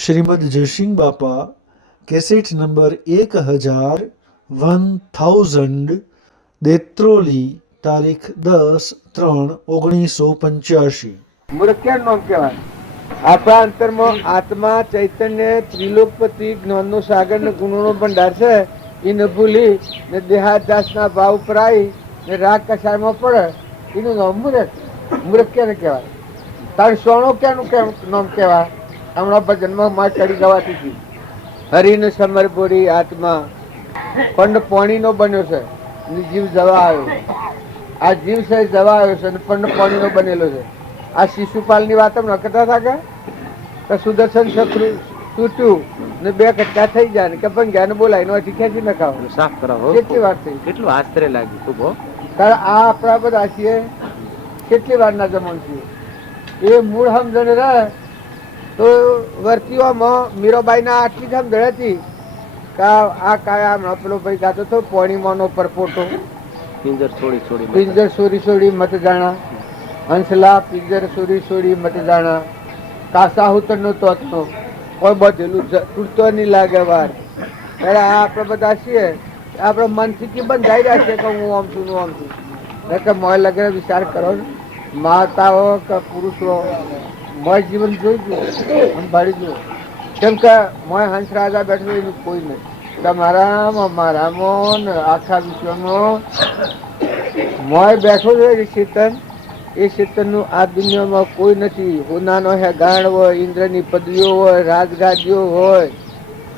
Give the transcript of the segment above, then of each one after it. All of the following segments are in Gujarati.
શ્રીમદ જયસિંહ બાપા કેસેટ નંબર 1000 દેત્રોલી તારીખ 10/3/1985। મૂર્ખ ક્યાં નામ કહેવાય? આપણા અંતરમાં આત્મા ચૈતન્ય ત્રિલોકપતિ જ્ઞાનનો સાગર ને ગુણોનો ભંડાર છે. એને ભૂલી ને દેહાદ્યાસના ભાવ ઉપર આવી ને રાગ કસાયમાં પડે એનું નામ મૂર્ખ. મૂર્ખ ક્યાંને કહેવાય? તારે સોનો ક્યાંનું નામ કહેવાય? હમણાં ભજનમાં માં ચડી ગવાતી હતી. હરિને સમર બોરી આત્મા પંડ પાણીનો બન્યો છે, જીવ જવા આવ્યો. આ જીવ છે જવા આવ્યો છે અને પંડ પાણીનો બનેલો છે. આ શિશુપાલની વાત હમણાં કરતા હતા કે સુદર્શન ચક્ર તૂટ્યું ને બે કટકા થઈ જાય ને કે પણ જ્ઞાન બોલાય નો ખેંચી નખાવો સાફ કરાવો. કેટલી વાર થઈ? કેટલું આશ્ચર્ય લાગ્યું ખૂબ હો. કારણ આ આપણા બધા છીએ કેટલી વાર ના જમણ છીએ. એ મૂળ સમજણ રહે તો વર્તીઓમાં મીરાબાઈ ના આટલી જ સમજણ હતી કે આ કાયા પેલો ભાઈ ગાતો હતો પોણીમાં નો પરપોટો પિંજર છોડી છોડી પિંજર સોરી સોરી મત જાણા હંસલા પિંજર સોરી સોરી મત જાણા કાસાહુતર નો તોતનો કોઈ બધેલું તૂટતો નહીં લાગે વાર. ત્યારે આ આપણે બધા છીએ આપણે મનથી કે બંધાઈ રહ્યા છે કે હું આમ છું હું આમ છું. કે મોય લગે વિચાર કરો માતા હો કે પુરુષ હો મોય જીવન જોઈ જુઓ ભાડી જુઓ. કેમ કે મોય હંસ રાજા બેઠો એનું કોઈ નહીં. તમારામાં મારામાં ને આખા વિશ્વમાં મોય બેઠો છે એ ચેતન. એ ચેતનનું આ દુનિયામાં કોઈ નથી. હોનાનો હે ગાણ હોય, ઇન્દ્રની પદવીઓ હોય, રાજગાદીઓ હોય,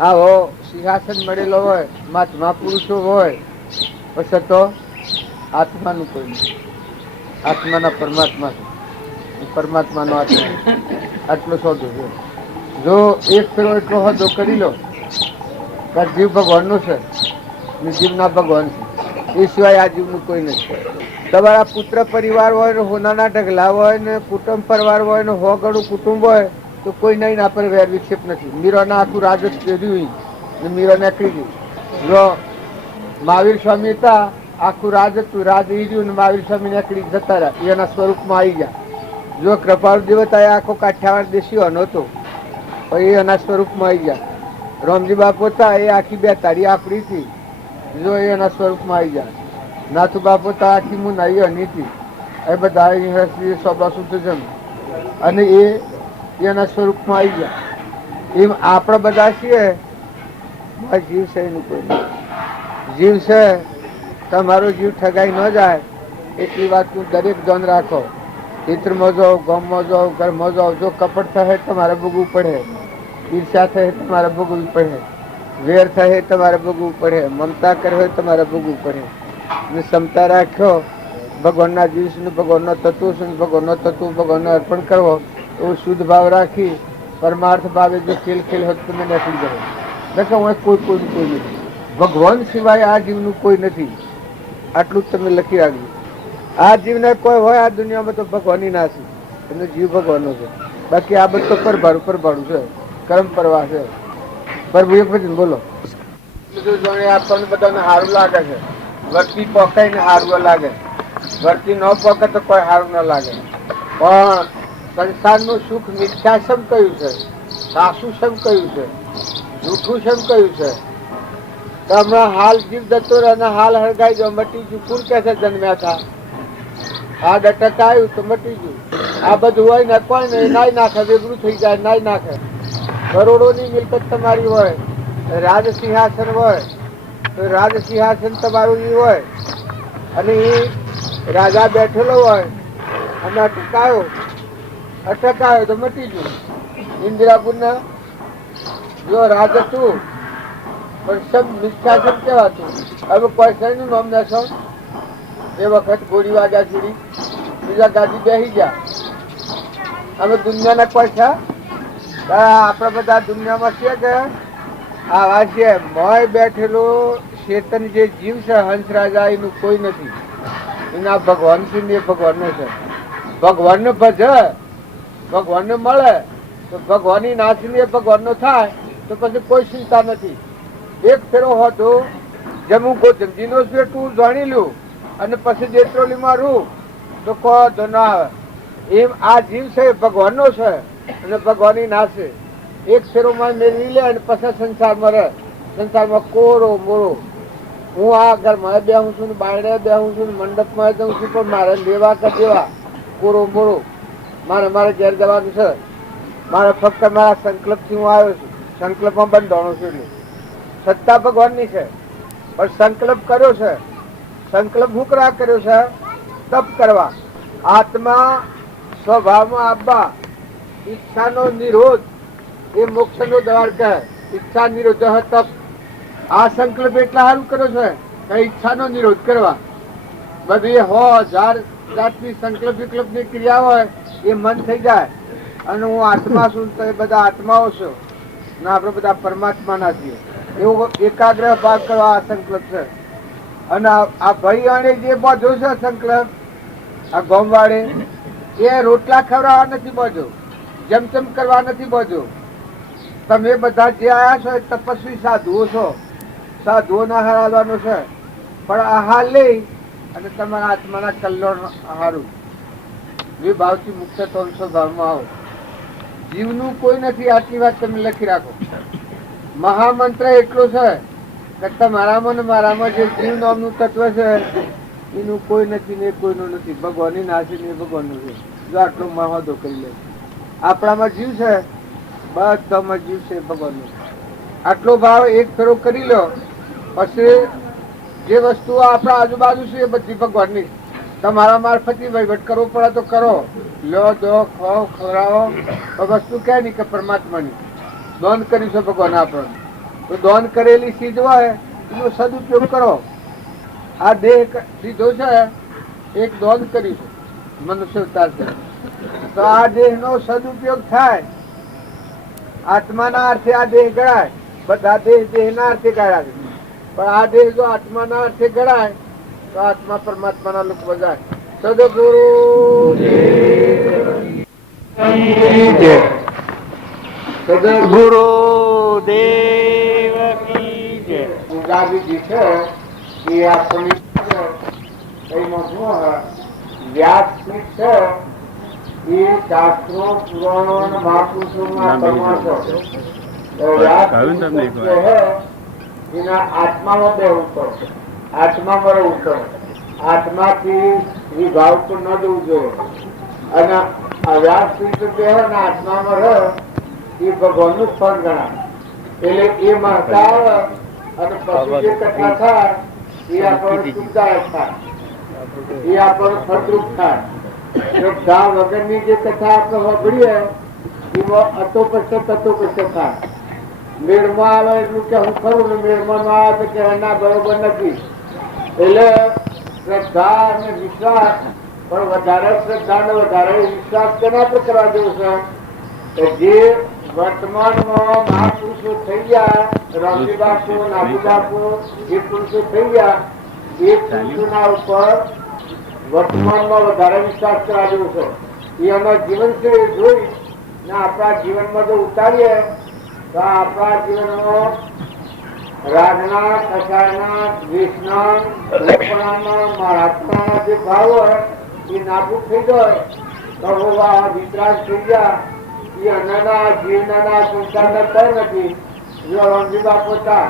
આવો સિંહાસન મળેલો હોય, મહાપુરુષો હોય, પછી તો આત્માનું કોઈ નથી. આત્માના પરમાત્મા છે, પરમાત્માનો આત્મા આટલો સોદો છે. જો એક ફેરો એટલો હોદો કરી લો કે જીવ ભગવાનનો છે ને જીવના ભગવાન છે, એ સિવાય આ જીવનું કોઈ નથી. તમારા પુત્ર પરિવાર હોય ને હોનાના ઢગલા હોય ને કુટુંબ પરિવાર હોય ને હોગડું કુટુંબ હોય તો કોઈ નહીં ના પર વેર વિક્ષેપ નથી. મીરાના આખું રાજ જ પહેર્યું ને મીરા નીકળી ગઈ. જો મહાવીર સ્વામી હતા આખું રાજ હતું, રાજ ઈર્યું ને મહાવીર સ્વામી નીકળી જતા રહ્યા, એના સ્વરૂપમાં આવી ગયા. જો કૃપાળુ દેવતા આખો કાઠિયાવાડ દેશીઓ નહોતો પણ એના સ્વરૂપમાં આવી ગયા. રામજી બાપુ હતા એ આખી બે તારી આપણી હતી, જો એના સ્વરૂપમાં આવી ગયા. નાથુ બાપુ તો આખી હું નાઈ અનીથી એ બધા સોબા સુધ જમ અને એ એના સ્વરૂપમાં આવી ગયા. એમ આપણે બધા છીએ જીવ છે એનું કોઈ જીવ છે. તમારો જીવ ઠગાઈ ન જાય એટલી વાતનું દરેક ધ્યાન રાખો. ચિત્રમાં જાઓ, ગામમાં જાઓ, ઘરમાં જાઓ, જો કપટ થાય તમારે ભોગવવું પડે, ઈર્ષા થાય તમારે ભોગવવી પડે, વેર થાય તમારે ભોગવવું પડે, મમતા કરે હોય તમારે ભોગવવું પડે. ને ક્ષમતા રાખ્યો ભગવાનના જીવને ભગવાનનો તત્વ છે ભગવાનનો તત્વ ભગવાનને અર્પણ કરવો એવું શુદ્ધ ભાવ રાખી પરમાર્થ ભાવે જો ખેલ ખેલ હોય તમે નીકળી જાઓ. દેખો હું કોઈ નથી. ભગવાન સિવાય આ જીવનું કોઈ નથી. આટલું જ તમે લખી રાખજો. આ જીવને કોઈ હોય આ દુનિયામાં તો ભગવાનની ના છે, એનો જીવ ભગવાનનો છે. બાકી આ બધું પરભાડું છે, કર્મ પરવા છે. પ્રભુ એક પછી બોલો આપણને બધાને સારું લાગે છે. વર્તી પકાઈ ને સારું લાગે, વર્તી ન પકે તો કોઈ સારું ન લાગે. પણ સંસારનું સુખ મિથ્યા શમ કયું છે, સાસુ શમ કયું છે, જૂઠું શમ કયું છે. તો હમણાં હાલ જીવ જતો રહે અને હાલ હળગાઈ જાવ મટી ગયું. કુર કે છે જન્મ્યા હતા આ દટક આવ્યું તો મટી ગયું. આ બધું હોય ને કોઈ નહીં નાઈ નાખે, વેગળું થઈ જાય નાઈ નાખે. કરોડોની મિલકત તમારી હોય, રાજ સિંહાસન હોય તો રાજ સિંહાસન તમારું એ હોય અને એ રાજા બેઠેલો હોય અને અટકાયો તો મટી ગયું. ઇન્દિરાપુરના જો રાજ હતું પણ સબ મિથ્યા સબ કહેવાતું. હવે કોઈ શેનું નામ લેશો? એ વખત ગોળી વાગ્યા છોડી બીજા ગાદી બેસી ગયા. અમે દુનિયાના કોઈ છે? આપણા બધા દુનિયામાં છે કે આવા છે. મોય બેઠેલો ચેતન જે જીવ છે હંસ રાજા એનું કોઈ નથી. એના ભગવાન છે ને એ ભગવાનનો છે. ભગવાનને ભજે ભગવાનને મળે તો ભગવાનની નાચની એ ભગવાનનો થાય તો પછી કોઈ ચિંતા નથી. એક ફેરો હતો જેમ હું ગોધમજીનો તું જાણી લ્યું અને પછી દેત્રોલીમાં રૂ તો કોઈ ના આવે. એમ આ જીવ છે ભગવાનનો છે અને ભગવાનની ના છે. એક ફેરોમાં મેળવી લે અને પછી સંસારમાં રહે. સંસારમાં કોરો મોરો. હું આ ઘરમાં બેહું છું ને બાયડે બેહું છું ને મંડપમાં જઉં છું, પણ મારે લેવા કે દેવા કોરો મોરો. મારે ઘેર જવાનું છે. મારે ફક્ત મારા સંકલ્પથી હું આવ્યો છું. સંકલ્પમાં બંધાણો છું. એટલે સત્તા ભગવાનની છે, પણ સંકલ્પ કર્યો છે. સંકલ્પ શું કરવા કર્યો છે? તપ કરવા. આત્મા સ્વભાવમાં આવવા. ઈચ્છાનો નિરોધ એ મોક્ષનો દ્વાર કહે. ઈચ્છા નિરોધ તપ. આ સંકલ્પ એટલા સારું કર્યો છે કે ઈચ્છાનો નિરોધ કરવા. બધી 100,000 જાતની સંકલ્પ વિકલ્પની ક્રિયા હોય એ મન થઈ જાય. અને હું આત્મા છું તો એ બધા આત્માઓ છો ને આપણે બધા પરમાત્માના છીએ એવો એકાગ્ર ભાગ કરવા આ સંકલ્પ છે. અને આ ભાઈ અને જે બાંધ્યો છે સંકલ્પ, આ ગોમવાળે એ રોટલા ખવડાવવા નથી બાંધ્યો, જેમ તેમ કરવા નથી બાંધ્યો. તમે બધા જે આયા છો એ તપસ્વી સાધુઓ છો. સાધુઓના હારવાનો છે, પણ આહાર લઈ અને તમારા આત્માના કલ્યાણ હારું વિભાવથી મુક્ત ત્રણસો ભાવમાં આવો. જીવનું કોઈ નથી. આટલી વાત તમે લખી રાખો. મહામંત્ર એટલો છે કે તમારામાં ને મારામાં જે જીવ નામનું તત્વ છે એનું કોઈ નથી ને કોઈનું નથી. ભગવાનની નાસી ને ભગવાનનું છે. જો આટલો મહાદો કરી લે. આપણામાં જીવ છે, બધામાં જીવ છે ભગવાનનું. આટલો ભાવ એક ફેરો કરી લો, પછી જે વસ્તુઓ આપણા આજુબાજુ છે એ બધી ભગવાનની. તમારા મારફતથી વહીવટ કરવો પડે તો કરો. લો દો ખાઓ ખવડાવો. વસ્તુ ક્યાં નહીં કે પરમાત્માની. દોન કરીશું ભગવાન આપણને. તો દોન કરેલી ચીજ હોય એનો સદુપયોગ કરો. આ દેહ દીધો છે એક દોન કરીશું મનુષ્ય અવતાર છે, તો આ દેહનો સદુપયોગ થાય. આત્માના અર્થે આ દેહ ગણાય. બધા દેહના અર્થે ગણાય છે, પણ આ દેહ જો આત્માના અર્થે ગણાય તો આત્મા પરમાત્માના લોક બજાય. સદગુરુ ગુરુદેવ કી જય. પૂજાજી છે એ આપણી એમાં શું વ્યાસપીઠ છે એ શાસ્ત્રો પુરાણો અને મહાપુરુષોના પરમાર્થો. એના આત્મામાં બેહવું પડે. આત્મામાં રહેવું પડે. આત્માથી વિભાવ તો ન દેવું જોઈએ. અને આ વ્યાસપીઠ બેહ ને આત્મામાં રહે એ ભગવાનનું સ્થળ ગણાય. એટલે એ માનતા આવે અને પછી જે કથા થાય એ આપણને સુખદાયક થાય, એ આપણને ફળદ્રુપ થાય. શ્રદ્ધા વગરની જે કથા આપણે સાંભળીએ એમાં અતોપશ્ય થાય. મેળમાં આવે એટલું કે હું ખરું ને મેળમાં ના આવે કે ના બરોબર નથી. એટલે શ્રદ્ધા અને વિશ્વાસ, પણ વધારે શ્રદ્ધા ને વધારે વિશ્વાસ કેના પર કરવા જેવું છે? જે વર્તમાનમાં મહાપુરુષો થઈ ગયા, રામજી બાપુ, નાથુ બાપુ, જે પુરુષો થઈ ગયા એ પુરુષોના ઉપર વર્તમાનમાં વધારે વિશ્વાસ કરવા જેવું છે. એ અમારા જીવનશૈલી જોઈ ને આપણા જીવનમાં જો ઉતારીએ તો આપણા જીવનમાં રાગના, કસાયના, દ્વેષના, રૂપણાના, મહાત્માના જે ભાવ હોય એ નાબૂદ થઈ જાય. તો વિતરાગ થઈ ગયા. એ અન્નના જીવના સંસારના કઈ નથી. જો રામજી બાપુ હતા,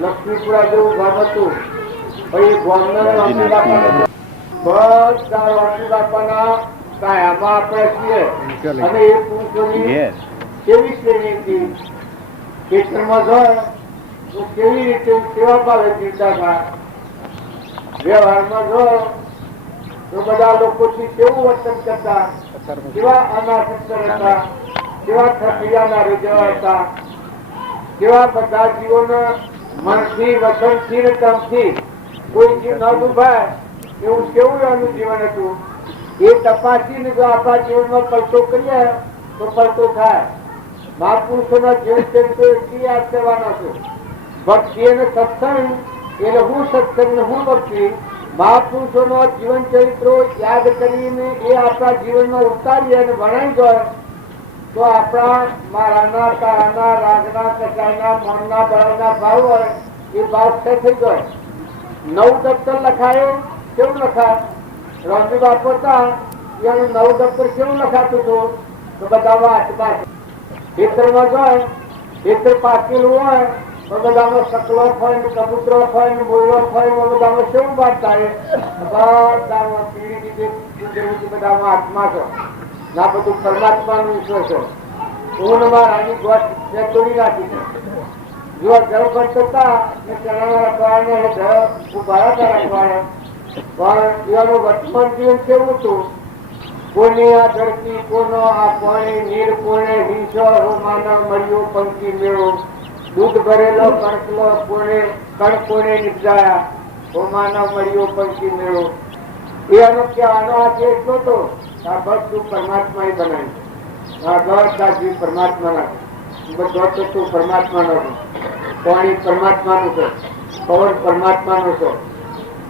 લક્ષ્મીપુરા જેવું ગામ હતું, પછી ગામના રામજી બાપા બધા રામજી બાપાના કાયામાં આપણે છીએ. અને એ પુરુષોની કેવી શ્રેણી હતી. ખેતરમાં જાય તો કેવી રીતે સેવા ભાવે જીવતા હતા. વ્યવહારમાં જાય તો બધા લોકોથી કેવું વર્તન કરતા, કેવા અનાસક્ત હતા, કેવા થપિયાના જેવા હતા, કેવા બધા જીવોના મનથી, વચનથી ને તમથી કોઈ જીવ ન ડૂબાય એવું કેવું એનું જીવન હતું. એ તપાસીને જો આપણા જીવનમાં પલટો કરીએ તો પલટો થાય. મહાપુરુષોના જીવન ચરિત્રો એટલી યાદ કરવાના છે. ભક્તિ અને સત્સંગ એટલે હું સત્સંગ ને હું ભક્તિ. મહાપુરુષોનો જીવન ચરિત્રો યાદ કરીને એ આપણા જીવનમાં ઉતારીએ અને ભણાઈ જાય તો આપણા મારાના, તારાના, રાગના, કચાઈના, મનના, બળના ભાવ હોય એ ભાવ થઈ જાય. નવ દફતર લખાય કેવું લખાય? રામજી બાપુ હતા એનું નવ દફતર કેવું લખાતું હતું? તો બધા વાંચવા ખેતરમાં જાય, ખેતર પાકેલું હોય તો બધાનો સકલો થાય ને કબૂતરો થાય ને બોયલો થાય ને બધાનો કેવું વાત થાય? બધામાં પીળી રીતે ગુજરવું બધામાં આત્મા છે. ના બધું પરમાત્માનું વિશ્વ છે. ઊનમાં આની ગોઠ તોડી નાખી છે. જો જળ કરતા ને ચણાના રખવાડે ઉભા રખવાડે પણ એવાનું વર્તમાન જીવન કેવું હતું? કોની આ ધરતી, કોનો આ પાણી, નીર કોને હિંસો, માનવ મળ્યો પંખી મેળો, દૂધ ભરેલો કણકલો કોને કણ કોને નિપજાયા, ઓ માનવ મળ્યો પંખી મેળો. એનો કહેવાનો હાથ એટલો હતો આ બધું પરમાત્મા બનાવ્યું. આ બધા જીવ પરમાત્માના, બધો તત્વ પરમાત્માનો છે. પાણી પરમાત્માનું છે, પવન પરમાત્માનું છે,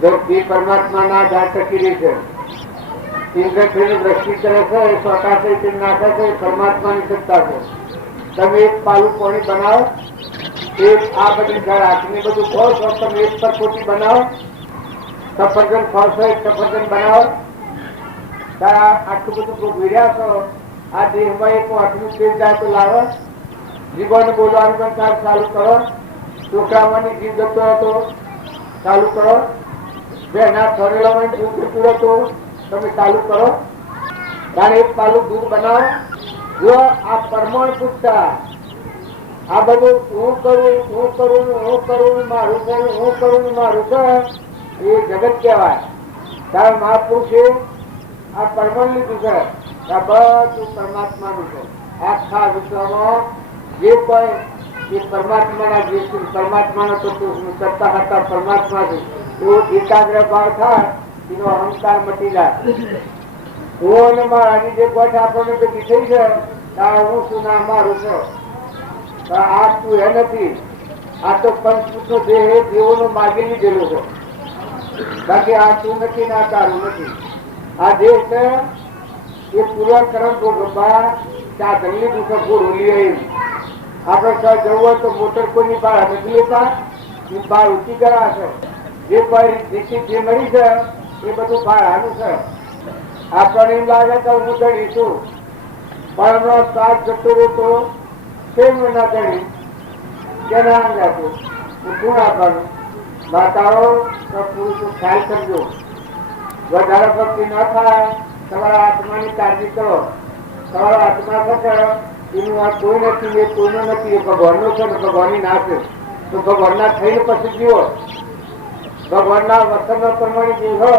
ધરતી પરમાત્માના આધાર ટકી રહી છે. ઇન્દ્રથી દ્રષ્ટિ કરે છે, સ્વકાશે નાખે છે, પરમાત્માની સત્તા છે. તમે એક પાલું પાણી બનાવો, એક આ બધી ઘર હાથની બધું ખો છો, તમે એક પર કોટી બનાવો, સફરજન ખોશો, એક સફરજન બનાવો, આટલું બધું ભોગવ્યા છો. આ દેહમાં એક હાથનું તેલ જાય તો લાવો, જીવોને બોલવાનું પણ ચાલુ કરો, છોકરાઓની જીવ જતો હતો ચાલુ કરો, બેના ફરેલામાં જીવ જતું હતું તમે ચાલુ કરો. કારણ એક પાલું દૂધ બનાવો. જો આ પરમાણુ પૂછતા આ બધું હું કરું, હું કરું, હું કરું, મારું કરું, હું કરું, મારું કર, એ જગત કહેવાય. તાર મહાપુરુષે આ પરમાણુ લીધું છે. આ બધું પરમાત્માનું છે. આખા વિશ્વમાં જે કોઈ એ પરમાત્માના જે પરમાત્માનો સત્તા હતા પરમાત્મા છે એવો એકાગ્ર ભાવ થાય, એનો અહંકાર મટી જાય. હું અને મારાની જે ગોઠ આપણને ભેગી થઈ છે, હું શું ના મારું છું, આ તું એ નથી. આ તો પંચભૂતનો દેહ દેવોનો માગી લીધેલો છે. બાકી આ તું નથી ને આ તારું નથી. આ દેહ છે એ પૂર્વકરણ ભોગવવા સાધન લીધું છે. ગોળું લઈ આપણે સર જવું હોય તો મોટર કોઈની બહાર નથી લેતા, એ બહાર ઊંચી કરાશે. જે કોઈ રીતિ જે મળી છે એ બધું ભાડાનું છે. આપણને એમ લાગે કે હું ધણી છું, પણ એમનો સાથ જતો રહેતો કેમ ના ધણી કેના જતું હું શું આપવાનું? માતાઓ પુરુષો ખ્યાલ કરજો. વધારે ભક્તિ ન થાય, તમારા આત્માની કાળજી કરો. તમારો આત્મા થશે એનું આ કોઈ નથી, એ કોઈનો નથી, એ ભગવાનનો છે ને ભગવાનની ના છે. તો ભગવાનના થઈને પછી જીવો, ભગવાનના વચનના પ્રમાણે જીવો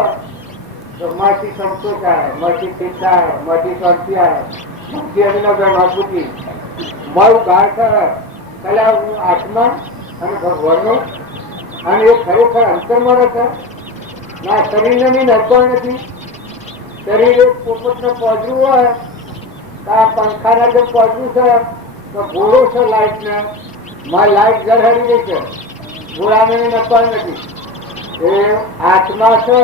તો માથી સંતોષ આવે, માથી શિક્ષા આવે, માથી શાંતિ આવે, માથી અભિનગર મજબૂતી મારું ગાળ કરે. પેલા હું આત્મા અને ભગવાનનો અને એ ખરેખર અંતરમાં છે. ના શરીરને નહીં નડતો નથી. શરીર એક પોપટને પહોંચવું હોય તો આ પંખાના જે પહોંચવું છે તો ઘોડો છે લાઈટને, મારી લાઈટ જળહરી ગઈ છે, ઘોડાને નડતો નથી. એ આત્મા છે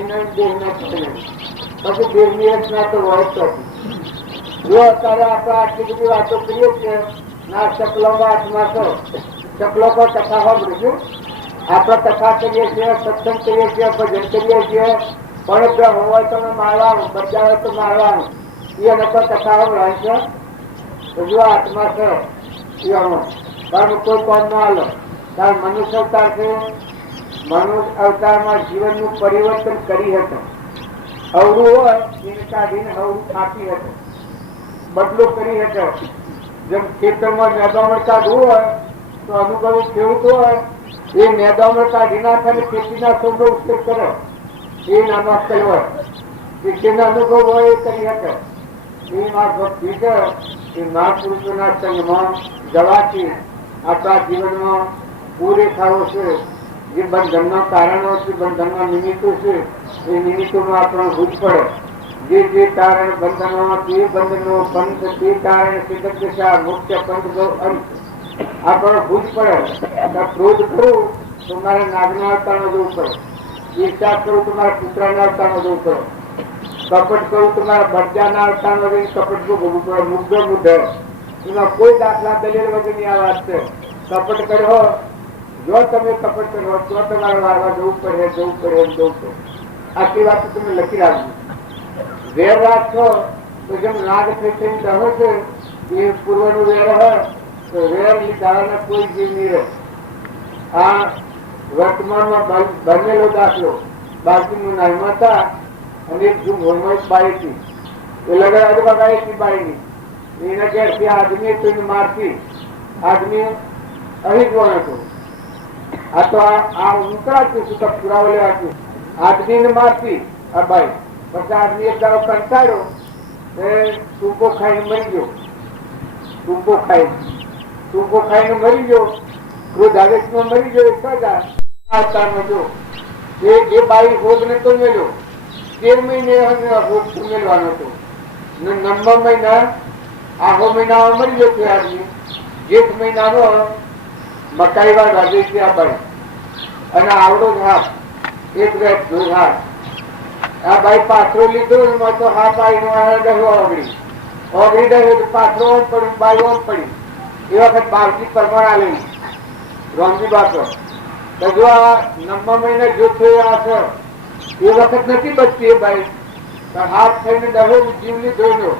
એને દેહ ન પડે, પછી દેહની રચના તો હોય જ નથી. જો અત્યારે આપણે આટલી બધી વાતો કરીએ છીએ, ના ચપલોમાં આત્મા છે, ચપલો પર કથા સાંભળીશું. આપણે કથા કરીએ છીએ, સત્સંગ કરીએ છીએ, ભજન કરીએ છીએ, પણ જો હોય તો મારવાનું, બચ્ચા હોય તો મારવાનું, એને પર કથા સાંભળવાની છે. તો જો આત્મા છે એનો કારણ કોઈ કોણ ન હાલો. તાર મનુષ્ય અવતાર છે, મનુષ્ય અવતારમાં જીવનનું પરિવર્તન કરી હતું. અવરું હોય એને કાઢીને અવરું થાકી હતું, બદલો કરી હતો. જેમ ખેતરમાં મેદામણ કાઢવું હોય તો અનુભવી ખેડૂત હોય એ મેદામણ કાઢી નાખે અને ખેતીના સૌનો ઉપયોગ કરે. એ નાનો અક્કલ હોય, જેનો અનુભવ હોય એ કરી શકે. એ માં ભક્તિ છે એ મહાપુરુષોના સંગમાં જવાથી આપણા જીવનમાં પૂરેખારો છે. જે બંધનના કારણો છે, બંધનના નિમિત્તો છે, એ નિમિત્તોમાં આપણો ભૂજ પડે. જે કારણ બંધનો તે બંધનો પંથ તે કારણે સિદ્ધદશા મુખ્ય પંથ અંત આપણો ભૂજ પડે. ક્રોધ કરું તો મારે નાગના અવતારમાં જવું પડે, ઈર્ષા કરું તો મારા પુત્રના અવતારમાં જવું પડે, કપટ કરું તો મારા બચ્ચાના અવતારમાં જઈને કપટ ભોગવવું પડે. મુગ્ધ બુદ્ધ એમાં કોઈ દાખલા દલીલ વગરની આ વાત છે. કપટ કર્યો, જો તમે કપટ કરો તો તમારે વારવા જવું પડે, જવું પડે, જવું પડે. આટલી વાત તમે લખી રાખજો. વેર રાખશો તો જેમ નાગ થઈ દહો છે એ પૂર્વનું વેર હોય તો વેર લીધા કોઈ જીવ નહીં રહે. આ વર્તમાનમાં બનેલો દાખલો બાકીનું નામમાં હતા અને એક જૂન હોમવર્ક બાઈ હતી એ લગાડ બગાઈ હતી બાઈની એને કે આદમી તો એને મારતી આદમી અહીં જ હતો. આ તો આ ઉતરાતું શું તો પુરાવો લેવાતું આદમીને મારતી આ બાઈ. પછી આદમી એક દાડો કંટાળ્યો ટૂંકો ખાઈને મરી ગયો. ટૂંકો ખાઈને મરી ગયો. ક્રોધ આવેશમાં મરી ગયો. એક અવતારમાં જો એ બાઈ ભોગ ને તો મેળ્યો 13 મહિને ભોગ મેળવાનો હતો. 9મા મહિના આખો મહિનામાં મરી ગયો છે આદમી. 1 મહિનાનો મકાઈ વાર વાગે છે આ બાઈ અને આવડો જ હાથ એક રેત જોઈ હાથ. આ બાઈ પાથરો લીધો તો હા બાઈ નો ઓગળી ડ્યો પાથરો ઓમ પડ્યું બાઈ ઓમ પડી. એ વખત બાવજી પરમાણ આવેલી રોમજી બાપો જો આ 9મા મહિને જો થયો છે એ વખત નથી બચતી એ બાઈ હાથ થઈને દહો જીવની ધોઈનો.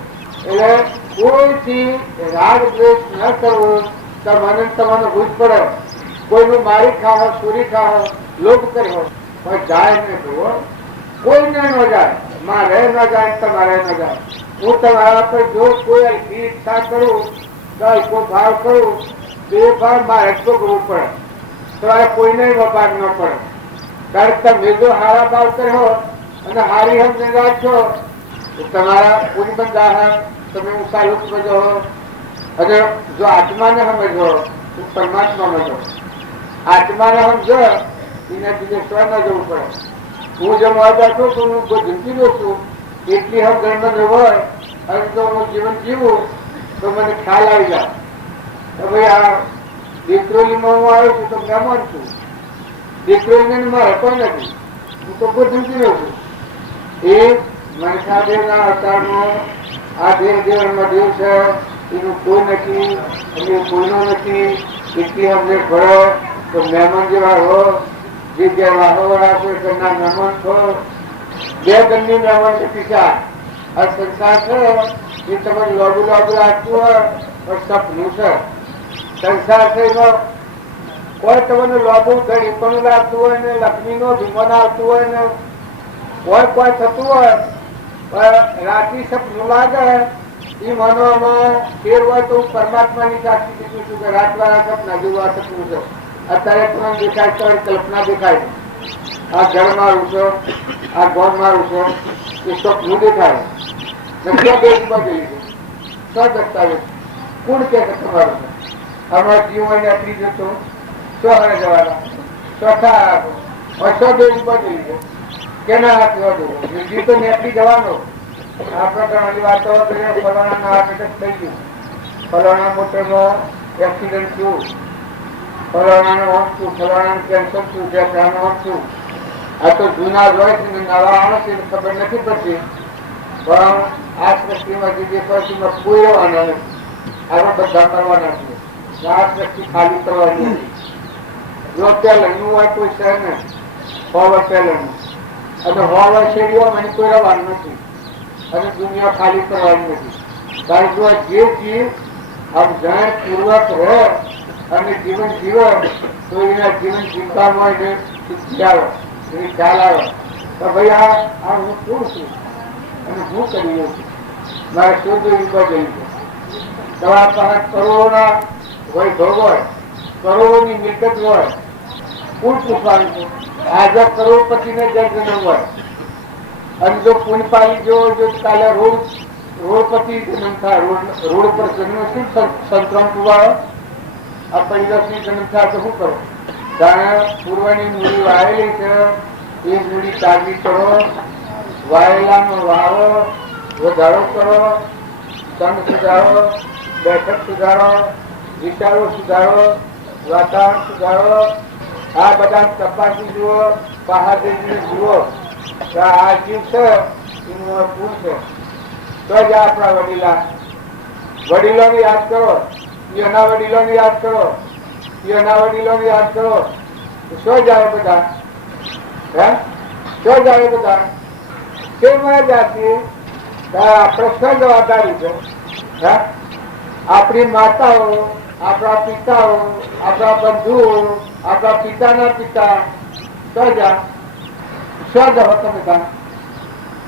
એટલે કોઈથી રાગ દ્વેષ ન કરવો તો મને તમારો ભૂજ પડે. કોઈનું મારી ખાવો ચોરી ખાવો લોભ કર્યો પણ જાય ને જોવો કોઈને ન જાય. મારે ન જાય તમારે ન જાય. હું તમારા પર જો કોઈ ઈચ્છા કરું તો ભાવ કરું તો એ ભાવ મારે ભોગવવું પડે. તમારે કોઈને વપાર ન પડે. કારણ કે તમે જો હારા ભાવ કર્યો અને હારી સમજ રાખશો તો તમારા પૂરી બંધા તમે ઊંચા લુક સમજો અને જો આત્માને સમજો તો પરમાત્મા સમજો. આત્માને સમજો એને બીજે સ્વ ન જવું પડે. હું જે મજા છું તો હું કોઈ જિંદગી દઉં છું એટલી હમ ગણમાં હોય અને જો હું જીવન જીવું તો મને ખ્યાલ આવી જાય કે ભાઈ આ દીકરોલીમાં હું આવ્યો છું તો મહેમાન છું. દીકરોલીને મારે કોઈ નથી. હું તો કોઈ જિંદગી દઉં છું. એ મનસાદેવના અવતારનો આ દેવમાં દેવ છે એનું કોઈ નથી અને કોઈનો નથી. એટલી અમને ભરો તો મહેમાન જેવા હો જે વાહો રાખો ઘરના મહેમાન છો. 2 ગણની મહેમાન પીછા આ સંસાર છે એ તમારે લોબુ રાખતું હોય પણ સપનું છે. સંસાર છે એમાં કોઈ તમને લોબુ ઘડી પણ રાખતું હોય ને લક્ષ્મી નો ધુમન આવતું હોય ને કોઈ થતું હોય પણ રાત્રિ સપનું લાગે એ માનવામાં ફેર હોય તો હું પરમાત્માની સાક્ષી દીધું છું કે રાતવાળા સપના જેવું આ સપનું છે. અત્યારે તમને દેખાય તો કલ્પના દેખાય. આ ઘર મારું છો આ ગોળ મારું છો એ સપનું દેખાય. દસ્તાવેજ કોણ કે તમારું અમારા જીવન આપી જતો સો હરે જવાના ચોથા આપો 200 બદલી છે કેના હાથવા દો જીવ તો નેપી જવાનો. આ પ્રકારની વાતો ફલાણા એક્સિડન્ટ થઈ ગયું, ફલાણા મોટરમાં એક્સિડન્ટ થયું, ફલાણાનું આમ થયું, ફલાણાનું કેન્સર થયું, ફલાણાનું આમ થયું. આ તો જૂના હોય છે ને નવા આવે છે ખબર નથી પડતી. પણ આ સૃષ્ટિમાં જે દેખાય કોઈ રહેવાના નથી. આવા બધા કરવાના છે. આ સૃષ્ટિ ખાલી કરવાની નથી. જો ત્યાં લગ્ન હોય કોઈ શહેર ને 100 વર્ષ પહેલાનું અને 100 વર્ષ શેરીઓ મને કોઈ રહેવાનું નથી અને દુનિયા ખાલી કરવાની નથી. કારણ કે જે જીવ આમ જાણ પૂર્વક રહે અને જીવન જીવે તો એના જીવન જીવવામાં એને ખ્યાલ આવે તો ભાઈ આ હું શું છું અને હું કરી રહ્યો છું. મારે શોધ વિપા જઈ છે. તમારા પાસે કરોડોના વૈભવ હોય, કરોડોની મિલકત હોય, કોણ પૂછવાનું છે? આજે કરોડપતિને જન્મ હોય અને જો પુણ્યપાલી જેવો જો કાલે રોડપતિ જન્મ થાય, રોડ પર જન્મ શું સંતરણ પુવાય આ પરિદર્શની જન્મ થાય તો શું કરો? જાણે પૂર્વની મૂડી વાયેલી છે એ મૂડી તાજી કરો, વાયેલાનો વાવો વધારો કરો, તન સુધારો, બેઠક સુધારો, વિચારો સુધારો, વાતાવરણ સુધારો. આ બધા તપાસી જુઓ, બહાદુરને જુઓ આ જીવ છે એનું પૂર છે. તો જ આપણા વડીલોને યાદ કરો, એના વડીલોને યાદ કરો, એના વડીલોને યાદ કરો. શું જ આવે બધા? હે શું જ આવે બધા? કેમ જાતી આપણે શું જવાબદારી છે? આપણી માતાઓ, આપણા પિતાઓ, આપણા બંધુઓ, આપણા પિતાના પિતા સ્વજા તમે કામ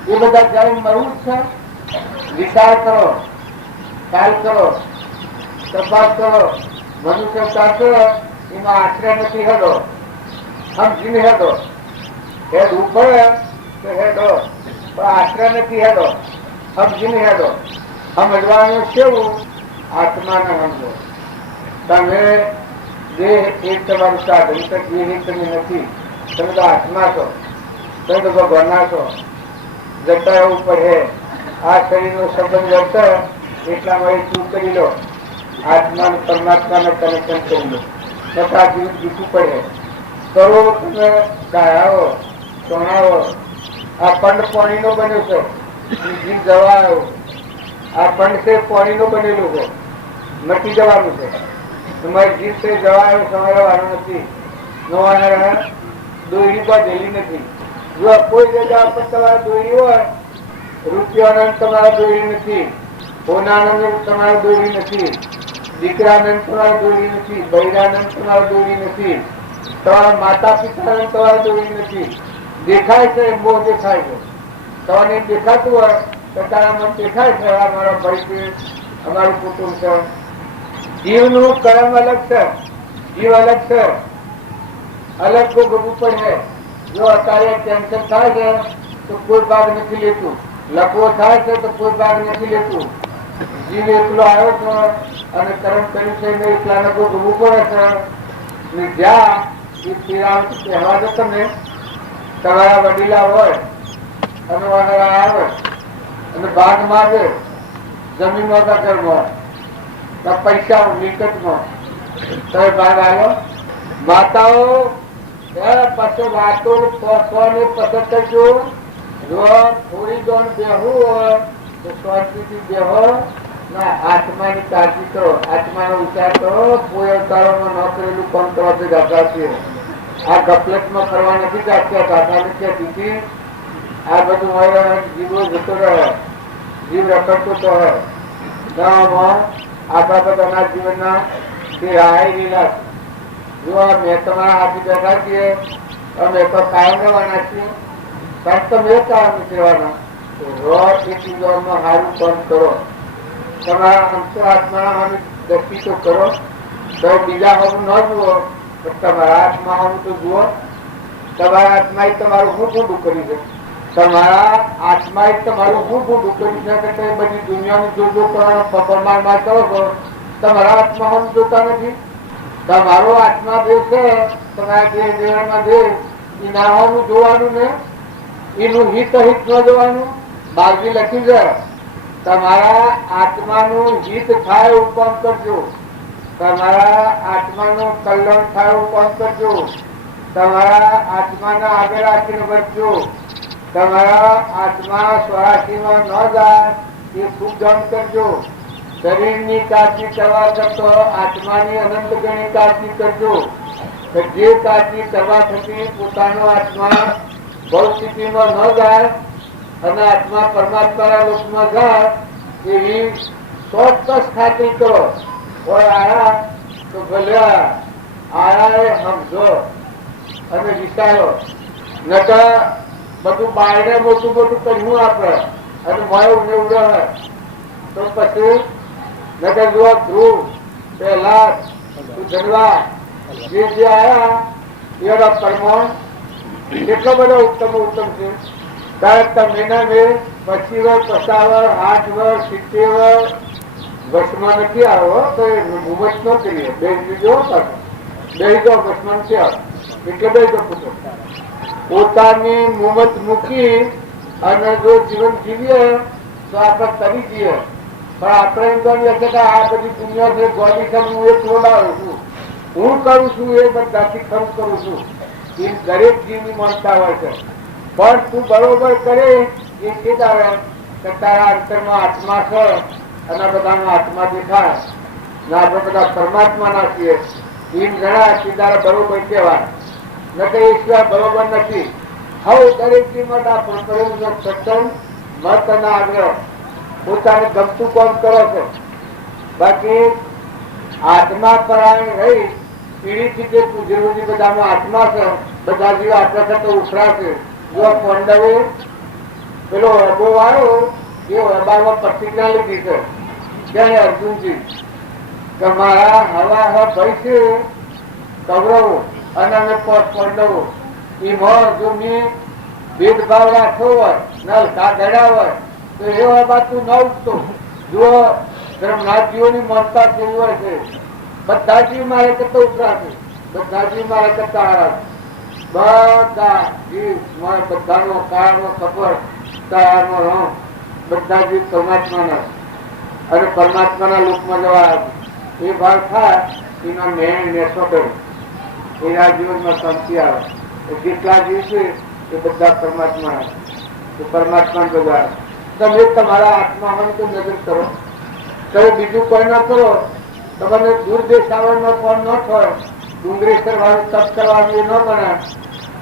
એ બધા જયારે મળવું જ છે. વિચાર કરો, ખ્યાલ કરો, તપાસ કરો. મનુષ્ય શાસ્ત્ર એમાં આશ્રય નથી હેડો, સમજીને હેડો. હેડ ઉપર તો હેડો, પણ આશ્રય નથી હેડો, સમજીને હેડો. સમજવાનું કેવું? આત્માને સમજો. તમે દેહ એક તમારું સાધન છે, દેહ એક તમે નથી. તમે તો આત્મા છો, તમે તો ભગવાનના છો. જતા એવું પડે આ શરીરનો સંબંધ રહેતો એટલામાં એ શું કરી લો, આત્મા પરમાત્માને કનેક્શન કરી લો. છતાં જીવન જીવવું પડે. કરો તમે ગાળાઓ સોનાઓ. આ પંડ પાણીનો બન્યો છે, જીવ જવા આવ્યો. આ પંડ છે પાણીનો બનેલું છે, મટી જવાનું છે. તમારી જીવ છે જવા આવ્યો, સંભાળવાનો નથી. નવા દોરી બાંધેલી નથી. જો કોઈ જગ્યા પર તમારે દોરી હોય, રૂપિયાનંદ તમારા દોરી નથી, હોનાનંદ તમારા દોરી નથી, દીકરાનંદ તમારા દોરી નથી, બૈરાનંદ તમારા દોરી નથી, તમારા માતા પિતાનંદ તમારા દોરી નથી. દેખાય છે મોહ દેખાય છે. તમને દેખાતું હોય તો તારા મન દેખાય છે આ મારા ભાઈ છે, અમારું કુટુંબ છે. જીવનું કર્મ અલગ છે, જીવ અલગ છે, અલગ ભોગવવું પડે. જો અત્યારે ટેન્શન થાય છે તો કોઈ ભાગ નથી લેતું, લખવો થાય છે તો કોઈ ભાગ નથી લેતું. જીવ એકલો આવ્યો છે અને કર્મ કર્યું છે ને એકલાને ભોગવવું પડે છે. જ્યાં એ પીરામ કહેવા દો તમે, તમારા વડીલા હોય અને વાનરા આવે અને ભાગ માગે જમીનમાં કે ઘરમાં પૈસા મિલકતમાં, તમે ભાગ આવ્યો. માતાઓ પછી વાતો ને પસંદ કરજો. જો થોડી દોડ બેહવું હોય તો શાંતિથી બેહો. ના, આત્માની કાળજી કરો, આત્માનો વિચાર કરો. કોઈ અવતારોમાં ન કરેલું કામ કરવા જતા છે. આ ગફલતમાં કરવા નથી જાગતા, કાકા નથી દીધી. આ બધું હોય જીવો જતો રહે, જીવ રખડતો તો હોય. આપણા બધાના જીવનના તે રાય લીલા. જો મેં તમારા હાથી બેઠા છીએ, અમે તો કાયમ રહેવાના છીએ, પણ તમે કાયમ નથી રહેવાના. રોજ એક જીવનમાં સારું કામ કરો. તમારા અંતરાત્માના હામી દ્રષ્ટિ તો કરો. તો બીજા હારું ન જુઓ, પણ તમારા આત્મા હારું તો જુઓ. તમારા આત્માએ તમારું શું ખોટું કર્યું છે? તમારા આત્માએ તમારું શું ખોટું કર્યું છે કે તમે બધી દુનિયાનું જોજો કરવાનો પ્રમાણમાં કરો છો? તમારા આત્મા હારું જોતા નથી. તમારો આત્મા જે છે તમારા દેહ દેહમાં દેહ એ નાવાનું જોવાનું ને એનું હિત અહિત ન જોવાનું. બારજી લખી જાય તમારા આત્માનું હિત થાય એવું કામ કરજો, તમારા આત્માનું કલ્યાણ થાય એવું કામ કરજો, તમારા આત્માના આગળ રાખીને વર્તજો, તમારા આત્મા સ્વરાશીમાં ન જાય એ ખૂબ ધન કરજો. શરીરની કાળજી કરવા કરતો આત્માની અનંત ગણી કાળજી કરજો. જે કાળજી કરવા થકી પોતાનો આત્મા બહુ સ્થિતિમાં ન જાય અને આત્મા પરમાત્માના લોકમાં જાય એવી ચોક્કસ ખાતરી કરો. કોઈ આયા તો ભલે આયા એ સમજો અને વિચારો. નકર બધું બાયને મોટું મોટું કર્યું આપણે અને મળ્યું ઉડે તો પછી નગર જુઓ ધ્રુવ પહેલા જનવા જે આયા એના પરમાણ કેટલો બધો ઉત્તમ ઉત્તમ છે. ત્યારે મહિના મેં 25 વર્ષ 50 વર્ષ 8 વર્ષ 70 વર્ષમાં નથી આવ્યો તો એ મુમત ન કરીએ. બે બીજો બે જો વર્ષમાં નથી આવ્યો એટલે બે જો પૂછો પોતાની મુમત મૂકી અને જો જીવન જીવીએ તો આપણે કરી દઈએ. પણ આપણે એમ કરીએ કે આ બધી દુનિયા છે ગોડી છે, હું એક લોડાવું છું, હું કરું છું એ બધાથી ખરું કરું છું. એ દરેક જીવની માનતા હોય છે. પણ તું બરોબર કરે એ કેદ આવે કે તારા અંતરમાં આત્મા છે અને બધાનો આત્મા દેખાય ને આપણે બધા પરમાત્માના છીએ એમ જણાય કે તારા બરોબર કહેવાય. ન કે એ સિવાય બરોબર નથી. હવે દરેક જીવ માટે આપણે કરેલું સત્સંગ મત અને આગ્રહ પોતાને ગમતું કામ કરો છો. બાકી આત્મા પરાયણ રહી પીડીથી જે પૂજ્યજી બધામાં આત્મા છે, બધા જીવ આત્મા છે તો ઉખરાશે. જો પાંડવે પેલો અબો આવ્યો એ અબામાં પ્રતિજ્ઞા લીધી છે ક્યારે અર્જુનજી કે મારા હવા ભાઈ છે કૌરવો અને અમે પાંડવો એમાં જો મેં ભેદભાવ રાખ્યો હોય નલકા ગળ્યા હોય તો એ અબા તું ન ઉઠતો. જો ધર્મનાથજીઓની મમતા કેવી હોય છે, બધા જીવ મારે કરતા ઉતરાશે, બધા જીવ મારે કરતા હારાશે. બધા જીવ મારે બધાનો કાળનો ખબર કાળનો રંગ બધા જીવ પરમાત્માના અને પરમાત્માના લોકમાં જવા એ ભાગ થાય એનો મેં નેસો કર્યો એના જીવનમાં શાંતિ આવે. જેટલા જીવ છે એ બધા પરમાત્મા એ પરમાત્મા બધા તમે તમારા આત્મામાં તો નજર કરો, તમે બીજું કોઈ ના કરો. તમને દૂર દેશાવરનો ફોન ન થાય, ડુંગરેશ્વર વાળું તપ કરવાનું એ ન બને,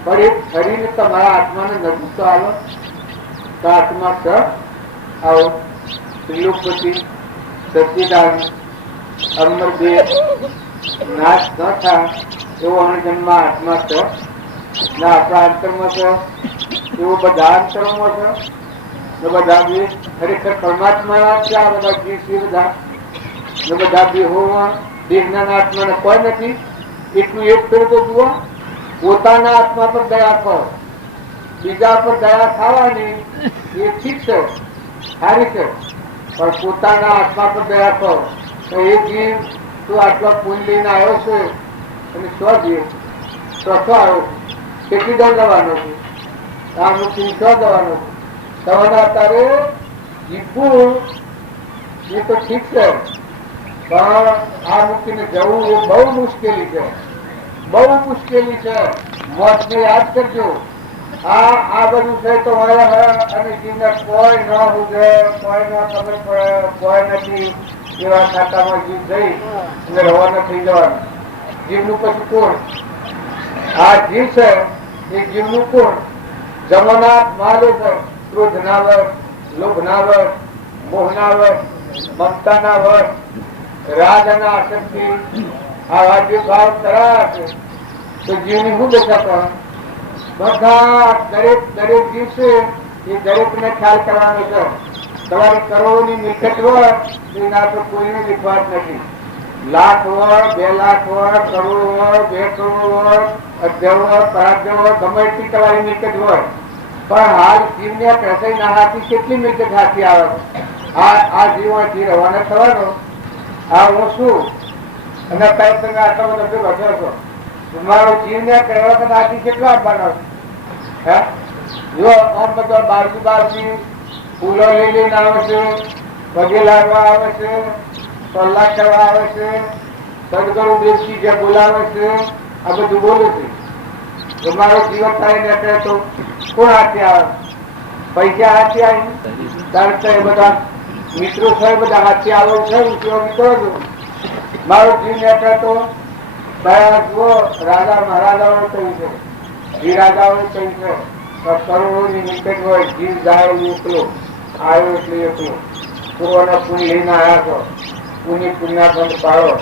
પણ એક ફરીને તમારા આત્માને નજર તો આવો તો આત્મા સ આવો. ત્રિલોકપતિ સચ્ચિદાન અમરદેવ નાશ ન થાય એવો અણજન્મ આત્મા છે ના આપણા અંતરમાં છે, એવો બધા અંતરોમાં છે. બધા બી ખરેખર પરમાત્મા છે. આ બધા જીવ છે બધા બધા દેહોમાં દેહના આત્માને કોઈ નથી. એટલું એક ફેર તો જુઓ, પોતાના આત્મા પર દયા કરો, બીજા પર દયા ખાવાની એ ઠીક છે, સારી છે, પણ પોતાના આત્મા પર દયા કરો તો એ જીવ તું આટલો પુણ્ય લઈને આવ્યો છે અને સ્વ જીવ તો આવ્યો કેટલી દર જવાનો છે, આ મુક્તિ સ્વ જવાનો છે. તમારા અત્યારે જીવવું એ તો ઠીક છે, પણ આ મુક્તિને જવું એ બહુ મુશ્કેલી છે, બહુ મુશ્કેલી છે. મોતને યાદ કરજો. આ બધું છે તો અને જીવને કોઈ ન ઉજે, કોઈ ન ખબર પડે, કોઈ નથી એવા ખાતામાં જીવ જઈ અને રવાના થઈ જવાનું. જીવનું પછી કોણ? આ જીવ છે એ જીવનું કોણ? જમના માલો છે, ક્રોધ ના વટ, લોભ ના વટ, મોહ ના વટ, મમતા ના વટ, રાગ અને આસક્તિ આવા જે ભાવ કરાયા છે તો જીવની શું દશા કરે? બધા દરેક જીવ છે એ દરેક ને ખ્યાલ કરવાનો છે. તમારી કરોડોની મિલકત હોય એના તો કોઈને વિશ્વાસ નથી. લાખ હોય, 2 લાખ હોય, કરોડ હોય, 2 કરોડ હોય, અધ્યવ હોય, પરાધ્ય હોય, ગમે એટલી તમારી મિલકત હોય, પણ હાલ જીવને કસાઈ ના હાથી કેટલી મિલકત હાથી આવે છે. આ જીવમાંથી રવાના થવાનો આ હું છું અને કઈ તમે આટલો બધો વધ્યો છો. તમારો જીવને કહેવા વખત હાથી કેટલો આપવાનો છે? જો આમ બધા બાજુ ફૂલો લઈ લઈને આવે છે, પગે લાગવા આવે છે, સલાહ કરવા આવે છે, સદગુરુ દેવજી જે બોલાવે છે, આ બધું બોલું છે. તમારો જીવન થાય ને એટલે તો કોણ હાથી આવે? પૈસા હાથી આવી કારણ કે બધા મિત્રો છે, બધા હાથી આવો છે, ઉપયોગી કરો છો. મારો જીવ ને એટલે તો જુઓ રાજા મહારાજાઓ કહ્યું છે, વિરાજાઓ કહ્યું છે, કરોડોની મિલકત હોય, જીવ જાય એકલો, આવ્યો એટલે એકલો. પૂર્વના પુણ્ય લઈને આવ્યા છો, પુણ્ય બંધ પાડો,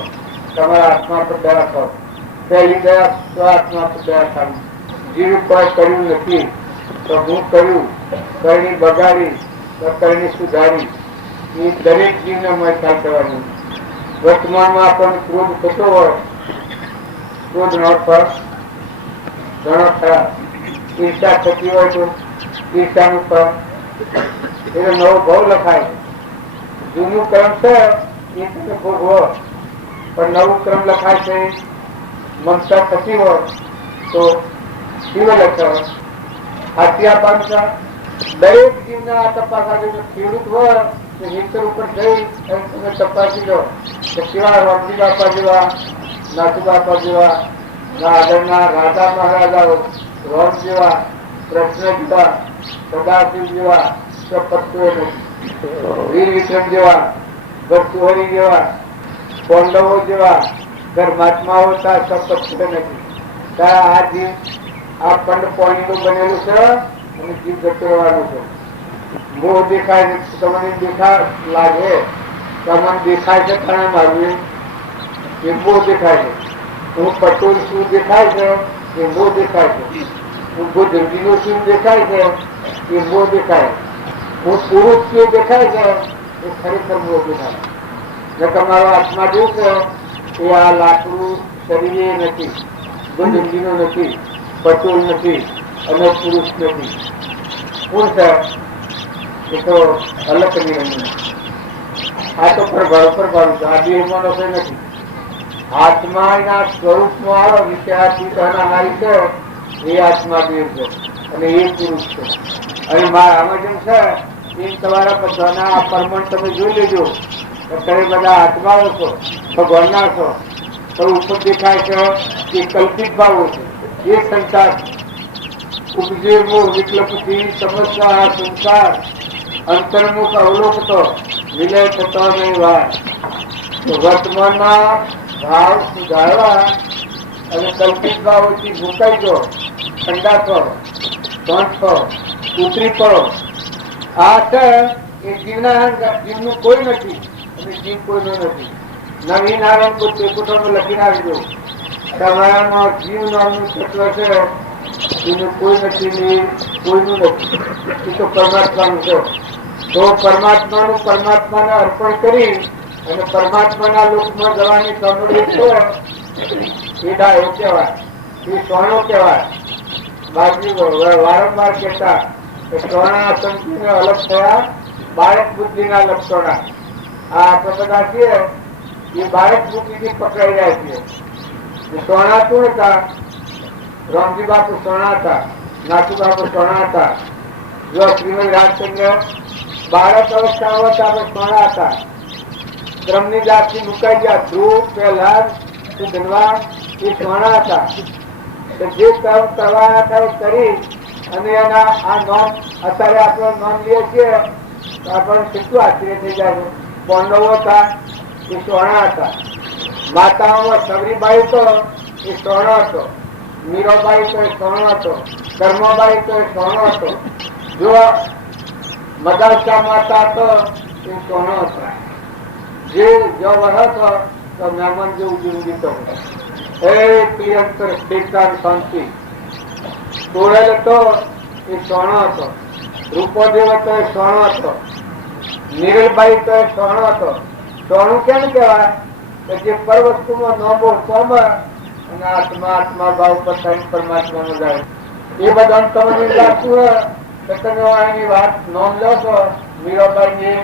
તમારા આત્મા પર દયા કરો. પહેલી દયા તો આત્મા પર દયા ખાવી. જીવ કોઈ કર્યું નથી તો હું કર્યું, કરની બગાડી તો કરની સુધારી. એ દરેક જીવને મેં ખ્યાલ કરવાની. વર્તમાનમાં આપણને ક્રોધ થતો હોય, ક્રોધ નો ફળ ઘણો ખરાબ. ઈર્ષા થતી હોય તો ઈર્ષાનું ફળ એટલે નવો ભાવ લખાય. જૂનું ક્રમ છે એ તમે ભોગવો, પણ નવું ક્રમ લખાય છે. મમતા થતી હોય તો શિવ લખાય. હાથિયા પામતા દરેક જીવના આ તપાસ ખેડૂત હોય તો હેતર ઉપર જઈ તમે તપાસી લો કે કેવા રોમજી બાપા જેવા, નાથુ બાપા જેવા, આગળના રાજા મહારાજાઓ રોમ જેવા, કૃષ્ણ જેવા, સદાશિવ જેવા પત્તો વીર વિક્રમ જેવા, ભરતુહરી જેવા, પાંડવો જેવા ધર્માત્માઓ પત્તો નથી. આ જીવ આ પંડ પાણીનું બનેલું છે અને જીવ જતો રહેવાનું છે. મોહ દેખાય તમને દેખા લાગે તમને દેખાય છે ઘણા મારું એ બહુ દેખાય છે. હું પટોળ શું દેખાય છે એ બહુ દેખાય છે. હું બહુ જંગીનો શું દેખાય છે એ બહુ દેખાય. હું પુરુષ શું દેખાય છે એ ખરેખર બહુ દેખાય. ને તમારો આત્મા જેવું છે એ આ લાકડું શરીરે નથી, બહુ જંગીનો નથી, પટોળ નથી અને પુરુષ નથી. કોણ છે એ તો અલગ નિરંજન. આ તો પ્રભાવ છે. આ દેહમાં કઈ નથી. આત્માના સ્વરૂપમાં આવો વિષયાતીત અનાહારી છે એ આત્મા દેવ છે અને એ પુરુષ છે. અને આમાં જેમ છે એ તમારા બધાના પરમણ તમે જોઈ લેજો. તમે બધા આત્માઓ છો, ભગવાનના છો, તો ઉપર દેખાય છે એ કલ્પિત ભાવો છે. એ સંસાર ઉપજે મોહ વિકલ્પથી સમસ્યા સંસાર અંતર્મુખ અવલોકતો વિલય થતો નહીં વાર. વર્તમાનના ભાવ સુધારવા અને કલ્પિત ભાવોથી ભૂકાઈ દો, ઠંડા થો, શાંત થો, ઉતરી પડો. આ છે એ જીવનું કોઈ નથી અને જીવ કોઈનો નથી. નવીન નારાયણ તે કુટુંબ લખીને આપજો. તમારામાં જીવ નામનું તત્વ છે એનું કોઈ નથી, કોઈનું નથી. એ તો પરમાત્માનું છે. તો પરમાત્માનું પરમાત્માને અર્પણ કરી અને પરમાત્માના લોકમાં જવાની સાંભળી છે એ ડાયો કહેવાય, એ સોનો કહેવાય. બાજુ વારંવાર કહેતા કે સોના સંતિને અલગ થયા બાળક બુદ્ધિના લક્ષણો. આ આપણે બધા છીએ એ બાળક બુદ્ધિથી પકડાઈ જાય છે. સોના શું હતા? રામજી બાપુ સોના હતા, નાથુ બાપુ સોના હતા. જો શ્રીમદ રાજચંદ્ર બાળક અવસ્થામાં હતા આપણે સોના હતા. ક્રમની જાતથી મુકાઈ ગયા. ધ્રુવ, પ્રહલાદ, ધનવા એ સોના હતા. જે કર્મ કરવાના હતા કરી અને એના આ નોમ અત્યારે આપણે નોમ લઈએ છીએ તો આપણને કેટલું આશ્ચર્ય થઈ જાય. પાંડવો હતા એ સોના હતા. માતાઓમાં સબરીબાઈ તો એ સોનો હતો, મીરાબાઈ તો એ સોનો હતો, કર્માબાઈ તો એ સોનો હતો. જો મદાસા માતા તો એ સોનો હતો. જે જો વરસ તો મહેમાન જેવું જિંદગી તો એ પ્રિયંતર સ્થિરતા શાંતિ. તોડેલ તો એ સોનો હતો. રૂપોદેવ તો એ સોનો હતો. નીરલબાઈ તો એ સોનો હતો. સોનું કેમ કહેવાય? જે પર વસ્તુમાં ન બોલતોમ અને આત્મા આત્મા ભાવ પર પરમાત્મા નો જાય. એ બધા તમને લાગતું હોય કે તમે એની વાત નોંધ લો છો. મીરાબાઈ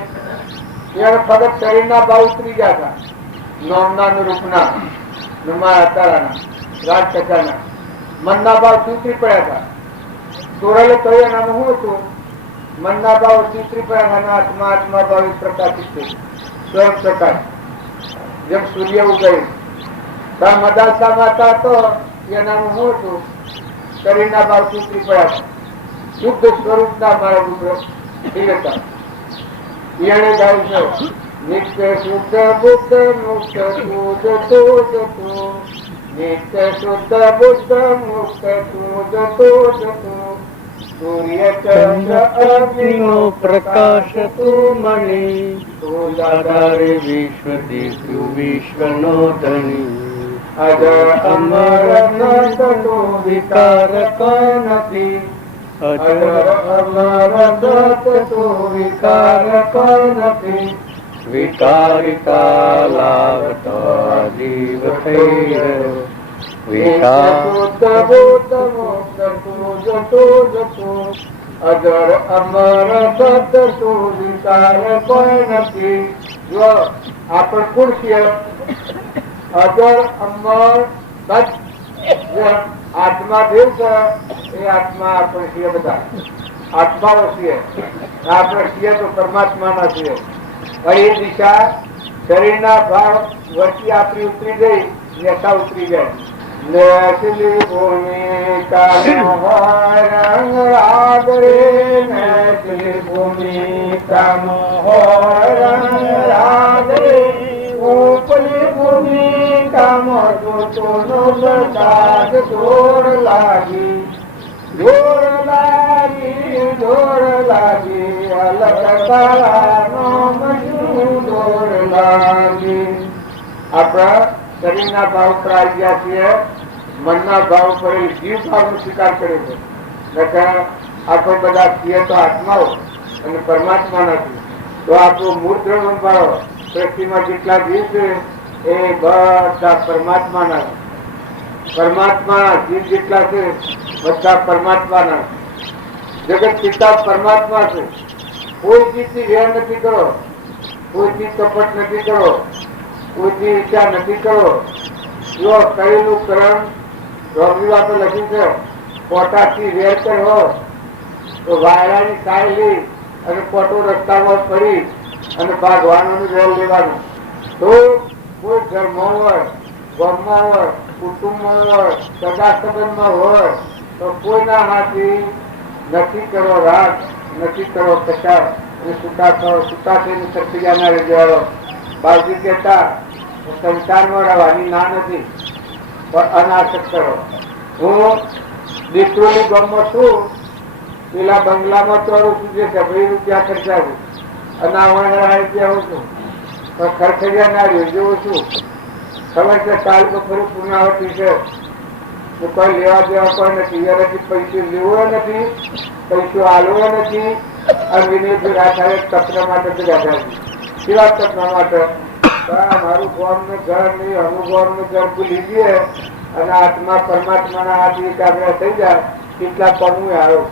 એને ફક્ત શરીરના ભાવ ઉતરી ગયા હતા. નોમના રૂપના, મારા તારાના, રાજ ટકાના મનના ભાવ ઉતરી પડ્યા હતા. તોડેલે તો એનામાં શું હતું? મનના ભાવ ઉતરી પડ્યા હતા. આત્મા આત્મા ભાવ પ્રકાશિત થઈ સ્વયં પ્રકાશ જેમ સૂર્ય ઉગયું. મદાસા માતા તો એનામાં શું હતું? શરીરના ભાવ ઉતરી પડ્યા હતા. શુદ્ધ સ્વરૂપના મારા પુત્ર હતા. એને ગાય છે નિત્ય શુદ્ધ બુદ્ધ મુક્ત શુદ્ધ શુદ્ધ તું, નિત્ય શુદ્ધ બુદ્ધ મુક્ત શુદ્ધ શુદ્ધ તું, સૂર્ય ચંદ્ર અગ્નિનો પ્રકાશ તું મણિ, તું આધારે વિશ્વ દીપ્યું વિશ્વનો ધણી, અજર અમર સંત તું વિકારક નથી, અજર અમર દત્ત તું વિકારક નથી, વિકારિતા લાગતો જીવ થઈ રહ્યો, શુદ્ધ બુદ્ધ મુક્ત તું જતું, અજર અમર દત્ત તું વિકારક નથી. જો આપણે કોણ છીએ? અજર અમર દત્ત આત્મા દેવ છે. એ આત્મા આપણે છીએ. બધા આત્માઓ છીએ. આપણે છીએ તો પરમાત્માના છીએ. એ દિશા શરીરના ભાવ વચ્ચે આપણી ઉતરી ગઈ, નેતા ઉતરી જાય. નેસલી ભૂમિ રંગ રાગ રે, નેસલી ભૂમિ રંગ રાગ રે, ઉપલી ભૂમિ જોર લાગી, જોર લાગી, જોર લાગી, અલગ તારા નો મજૂદો મોર લાગી. આપણા શરીરના ભાવ પર આવી ગયા છીએ, મનના ભાવ પર જીવ ભાવનો સ્વીકાર કર્યો છે. નકર આપણે બધા છીએ તો આત્માઓ અને પરમાત્મા નથી. તો આપણું મૂળ ધર્મ ભાવ સૃષ્ટિમાં જેટલા જીવ છે એ બધા પરમાત્માના. પરમાત્મા જીવ જેટલા છે બધા પરમાત્માના. જગત પિતા પરમાત્મા છે. કોઈ ચીજથી વેર નથી કરો, કોઈ ચીજ કપટ નથી કરો, કોઈ ચીજ ઈચ્છા નથી કરો. જો કરેલું કર્મ રોગની વાતો લખ્યું છે, પોતાથી વેર કરો તો વાયરાની સાય લઈ અને પોતો રસ્તામાં પડી અને ભાગવાનું વેર લેવાનું. તો કોઈ ઘરમાં હોય, ગામમાં હોય, કુટુંબમાં હોય, સગા સંબંધમાં હોય તો કોઈના હાથથી નથી કરો રાગ, નથી કરો કચાર અને છૂટા થઈને સત્યાના રજવાડો. બાળજી કહેતા સંસારમાં રહેવાની ના નથી પણ અનાશક કરો. હું દીકરોની ગામમાં છું, પેલા બંગલામાં ચોરું છું, જે ₹70 ખર્ચાવું અને ₹90 હું છું, પણ ખર્ચિયા ના રહ્યો જેવું છું. ખબર છે કાલ તો ફરી પુનરાવર્તી છે. કોઈ લેવા દેવા કોઈ નથી, એનાથી પૈસા લેવો નથી, પૈસો આલવો નથી. અને વિનયજી રાઠાએ તપના માટે બેઠા છે. કેવા તપના માટે? મારું ગોમનું ઘર નહીં, અનુભવનું ઘર ભૂલી ગયે અને આત્મા પરમાત્માના હાથ એકાગ્ર થઈ જાય કેટલા પગું આવ્યો.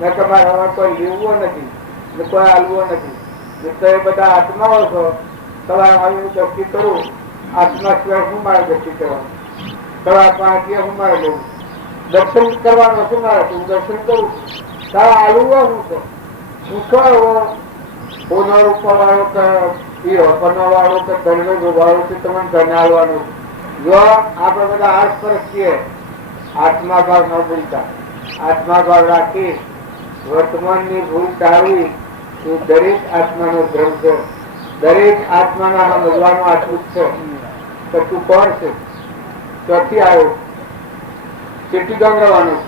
મેં તમારે હવે કોઈ લેવો નથી ને કોઈ આલવો નથી. તો એ બધા આત્માઓ છો. તમારે હવે હું દર્શી કરું, આત્મા સિવાય શું મારે દર્શી કરવાનું? તમારા પાસે હું મારે લેવું દર્શન કરવાનું શું મારે? હું દર્શન કરું તારા આલુવા હું છો પૂછો પૂનો રૂપ વાળો કે પનો વાળો કે ધર્મ વાળો છે તમને ધનાવવાનું. જો આપણે બધા આસપરસ છીએ, આત્મા ભાવ ન ભૂલતા, આત્મા ભાવ રાખી વર્તમાનની ભૂલ ટાળવી એ દરેક આત્માનો ધર્મ છે. દરેક આત્માના સમજવાનું આટલું જ છે કે તું કોણ છે, ક્યાંથી આવ્યો, કેટલી ગંગવાનું,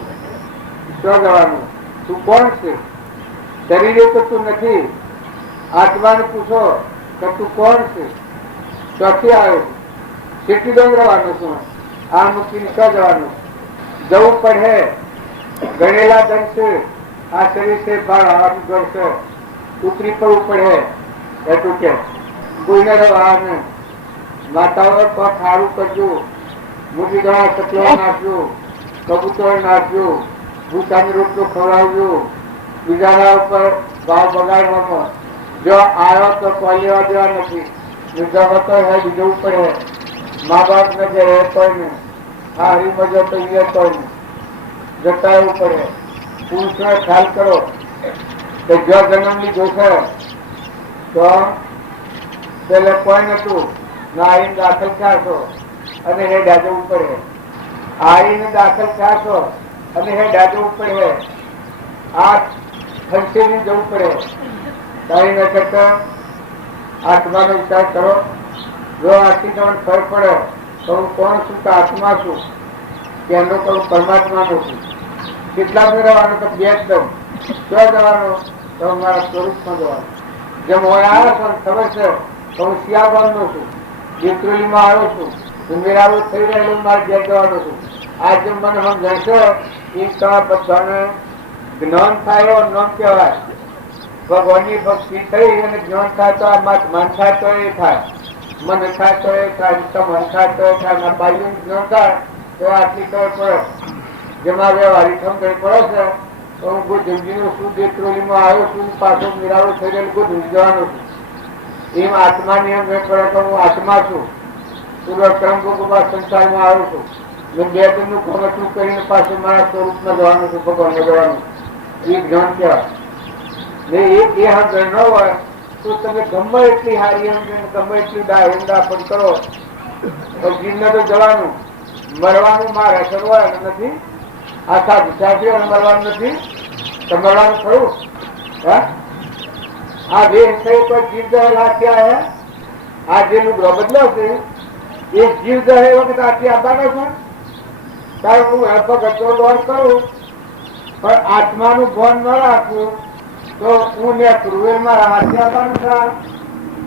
ક્યાં જવાનું, તું કોણ છે. શરીરે તો તું નથી. આત્માને પૂછો કે તું કોણ છે, ક્યાંથી આવ્યો, કેટલી ગંગવાનું છું, આ મૂકીને ક્યાં જવાનું. જવું પડે, ગણેલા ધન છે, આ શરીર છે બાર આવવાનું ઘર છે, ઉતરી પડવું પડે. એટલું કે કોઈને રવાને માતાઓ પગ સારું કરજો, મુઠી ઘણા સકલો નાખજો, કબૂતર નાખજો, ભૂસાની રોટલો ખવડાવજો, બીજાના ઉપર ભાવ બગાડવામાં. જો આવ્યો તો કોઈ લેવા દેવા નથી, બીજા હતો હે બીજવું પડે. મા બાપ ને જે કોઈ ને આ હરીમજો તો એ કોઈ ને જતા એવું પડે. પુરુષને ખ્યાલ કરો કે જો જન્મ લીધો છે તો પેલે કોઈ નતું ના આવીને દાખલ થશો અને હે ડાજવું પડે. આવીને દાખલ થશો અને હે ડાજવું પડે. આ ખર્ચેની જવું પડે. તારી ન કરતા આત્માનો વિચાર કરો. જો આથી તમને ફરક પડે તો હું કોણ છું કે આત્મા છું કે એનો કહું પરમાત્માનો છું. કેટલા મેળવવાનો તો બે જ દઉં. ક્યાં જવાનો તો મારા સ્વરૂપમાં જવાનું. જેમ હોય આવ્યો છો ખબર છે તો હું સિયાબાનનો છું, જેત્રોલીમાં આવ્યો છું, હું મેળાવું થઈ રહેલું મારે ઘેર જવાનો છું. આ જેમ મને સમજાશો એ તમારા બધાને જ્ઞાન થાય એવો નામ કહેવાય. ભગવાનની ભક્તિ થઈ અને જ્ઞાન થાય તો આ મન થાય તો એ થાય, મન થાય તો એ થાય, મન થાય તો એ થાય. બાહ્ય જ્ઞાન થાય તો આટલી ખબર પડે. જેમાં વ્યવહારિક સમજણ પડે છે તો હું જિંદગીનું શું દેત્રોલીમાં આવ્યો છું, પાછો મેળાવો થઈ ગયેલું બધું જવાનું છું. એમ આત્માની એમ મેં પડે તો હું આત્મા છું. પૂર્વ ક્રમભોગમાં સંસારમાં આવ્યો છું. મેં બે દિનનું ખમતું કરીને પાછું મારા સ્વરૂપમાં જવાનું છું, ભગવાનમાં જવાનું. એ જ્ઞાન કહેવાય. ને એ સમજણ ન હોય તો તમે ગમે એટલી હારી સમજણ, ગમે એટલી દાહેંદા પણ કરો તો જીવને તો જવાનું, મરવાનું મારે અસર હોય નથી. આખા વિચારથી મરવાનું નથી તો મરવાનું ખરું. આ બે કોઈ જીવ દહેલા થયા હે. આ જે લુગડો બદલ્યો છે એ જીવ દહે વખત આથી આવવાનો છે. કારણ હું ભગતો દોડ કરું પણ આત્માનું ભાન ન રાખવું તો હું ને ક્રુવેલમાં હાથી આવવાનું છે.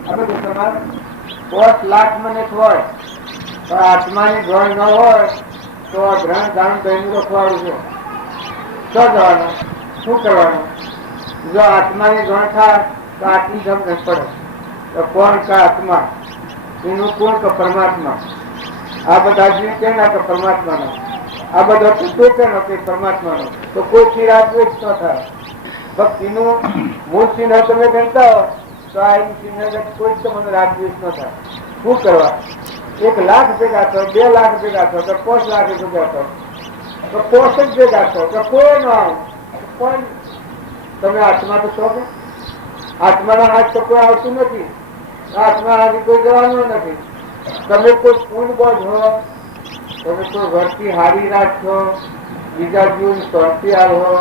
આ બધું તમારે 5 લાખ મને હોય પણ આત્માની ગણ ન હોય તો ગ્રહણ ધારણ કરીને રખવાડું છું. શું જવાનું, શું કરવાનું? જો આત્માની ગણ થાય તો આટલી સમજ પડે તો કોણ કા આત્મા, એનું કોણ કે પરમાત્મા. આ બધા જીવ કેના કે પરમાત્માનો, આ બધા તત્વો કેનો કે પરમાત્માનો. તો કોઈ થી રાગદ્વેષ ન થાય. ભક્તિનું મૂળ ચિહ્ન તમે ગણતા હો તો આ એનું ચિહ્ન કોઈ તમને રાગદ્વેષ ન થાય. શું કરવા? 1 લાખ ભેગા થયો, 2 લાખ ભેગા થયો, તો 5 લાખ ભેગા થયો, તો 5 જ ભેગા થયો, તો કોઈ ન આવે. પણ તમે આત્મા તો છો કે આત્માના હાથ તો કોઈ આવતું નથી. આત્મા હાથી કોઈ જવાનું નથી. તમે કોઈ પૂર્ણ બોજ હો, તમે કોઈ વર્તી હારી રાખશો, બીજા જીવન શાંતિ હો,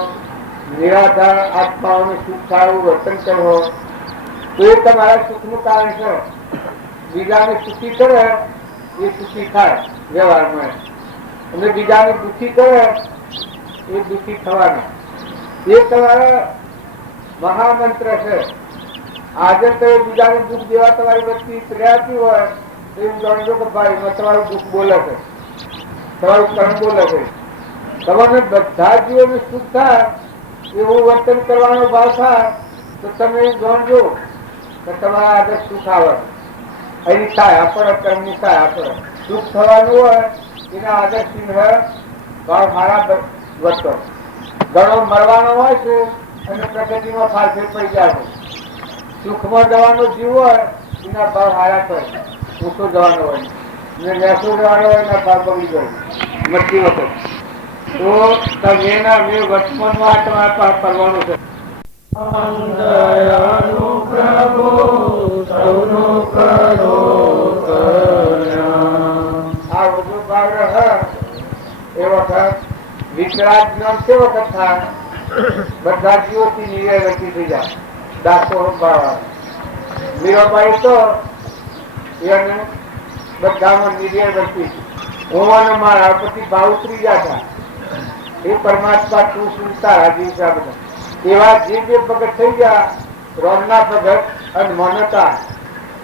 નિરાધાર આત્માઓને સુખ સારું વર્તન કરો તો એ તમારા સુખનું કારણ છે. બીજાને સુખી કરે એ સુખી થાય વ્યવહારમાં, અને બીજાને દુઃખી કરે એ દુઃખી થવાના. એ તમારા મહામંત્ર છે. આજે તો બીજાને દુઃખ દેવા તમારી વસ્તી પ્રયાતી હોય તો એવું જાણજો કે ભાઈ એમાં તમારું દુઃખ બોલે છે, તમારું કર્મ બોલે છે. તમને બધા જીવોને સુખ થાય એવું વર્તન કરવાનો ભાવ થાય તો તમે જાણજો કે તમારા આગળ સુખ આવે. એની થાય આપણે કર્મની થાય આપણે સુખ થવાનું હોય એના આગળ ચિહ્ન ભાવ મારા વર્તો. ઘણો મરવાનો હોય છે અને પ્રગતિમાં ફારફેર પડી જાય છે. સુખમાં જવાનો જીવ હોય એના ભાવ હારા થાય, ઊંચો જવાનો હોય ને વેસો જવાનો હોય એના ભાવ બગડી જાય મરતી વખત. તો તમે એના મેં વર્તમાનમાં તમારા પાસે કરવાનું છે. પ્રભુ સૌનું કરો આ વધુ ભાવ રહે એ વખત વિકરાટ જ્ઞાન તે વખત થાય બધા જીવોથી નિર્વૃત્તિ થઈ જાય. દાસો ભાવ મીરાબાઈ તો એને બધામાં નિર્વૃત્તિ હોવાનો મારા પછી ભાવ ઉતરી ગયા. એ પરમાત્મા તું સુનતા રાજીવ છે. બધા એવા જે ભગત થઈ ગયા રોમના ભગત અને મોનતા.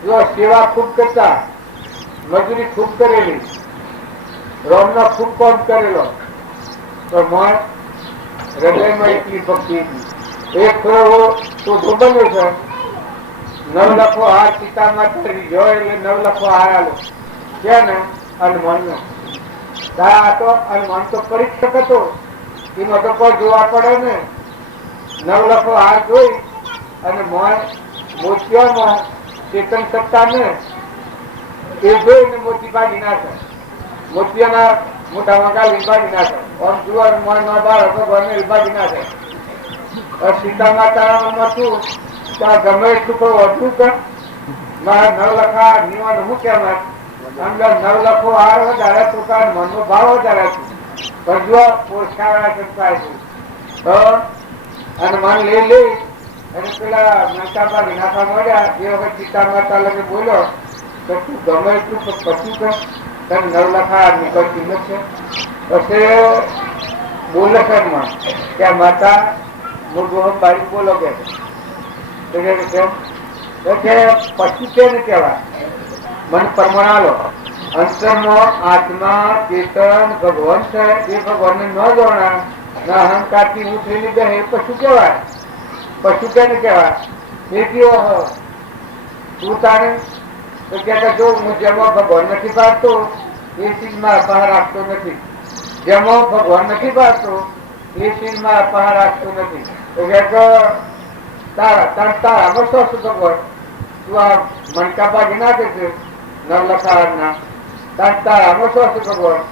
જો સેવા ખૂબ કરતા, મજૂરી ખૂબ કરેલી, રોમનો ખૂબ કોમ કરેલો, તો મન હૃદયમાં એટલી ભક્તિ હતી. એક થોડો તો બન્યો છે 9 લખો હાર સીતામાં જોય એટલે 9 લખો હાર આલો છે ને હનુમાનનો. આ તો હનુમાન તો પરીક્ષક હતો, એમાં તો કોઈ જોવા પડે ને. 9 લખો હાર જોઈ અને મોતિયામાં ચેતન સત્તા ને એ જોઈને મોતી ભાગી નાખે, મોતિયાના મોઢામાં ગાલી ભાગી નાખે. આમ જુવાર મોય નો બાળક ભગવાનને ભાગી નાખે. સીતા માતામાં શું ગમે એટલું કોઈ વધુ કર મારા 9 લખા નિવાન હું કેમ 9 લખો હાર વધારે તો મનનો ભાવ વધારે છે. પણ જો પોષાવાળા કરતા અને મન લઈ અને પેલા માતા વિનાશા મળ્યા એ વખત સીતા માતા લગે બોલ્યો તો તું ગમે એટલું પછી કર, તને 9 લખા નીકળતી નથી. પછી બોલે છે કે માતા બારી બોલો કે પછી કેને કહેવાય મન પરમાણો અંતરમાં આત્મા ચેતન ભગવાન છે. એ ભગવાનને ન જોણા ના અહંકારથી ઉઠેલી બે એ પશુ કહેવાય. પશુ કેને કહેવાય? એ કેવો તું તારે તો કે જો હું જેમાં ભગવાન નથી પાડતો એ ચીજમાં બહાર રાખતો નથી, જેમાં ભગવાન નથી પાડતો એ ચીજમાં બહાર રાખતો નથી. તારામાં શું ભગવાન તું આ મણકા ભાગી નાખે છે 9 લખા ના તારામાં શું ભગવાન?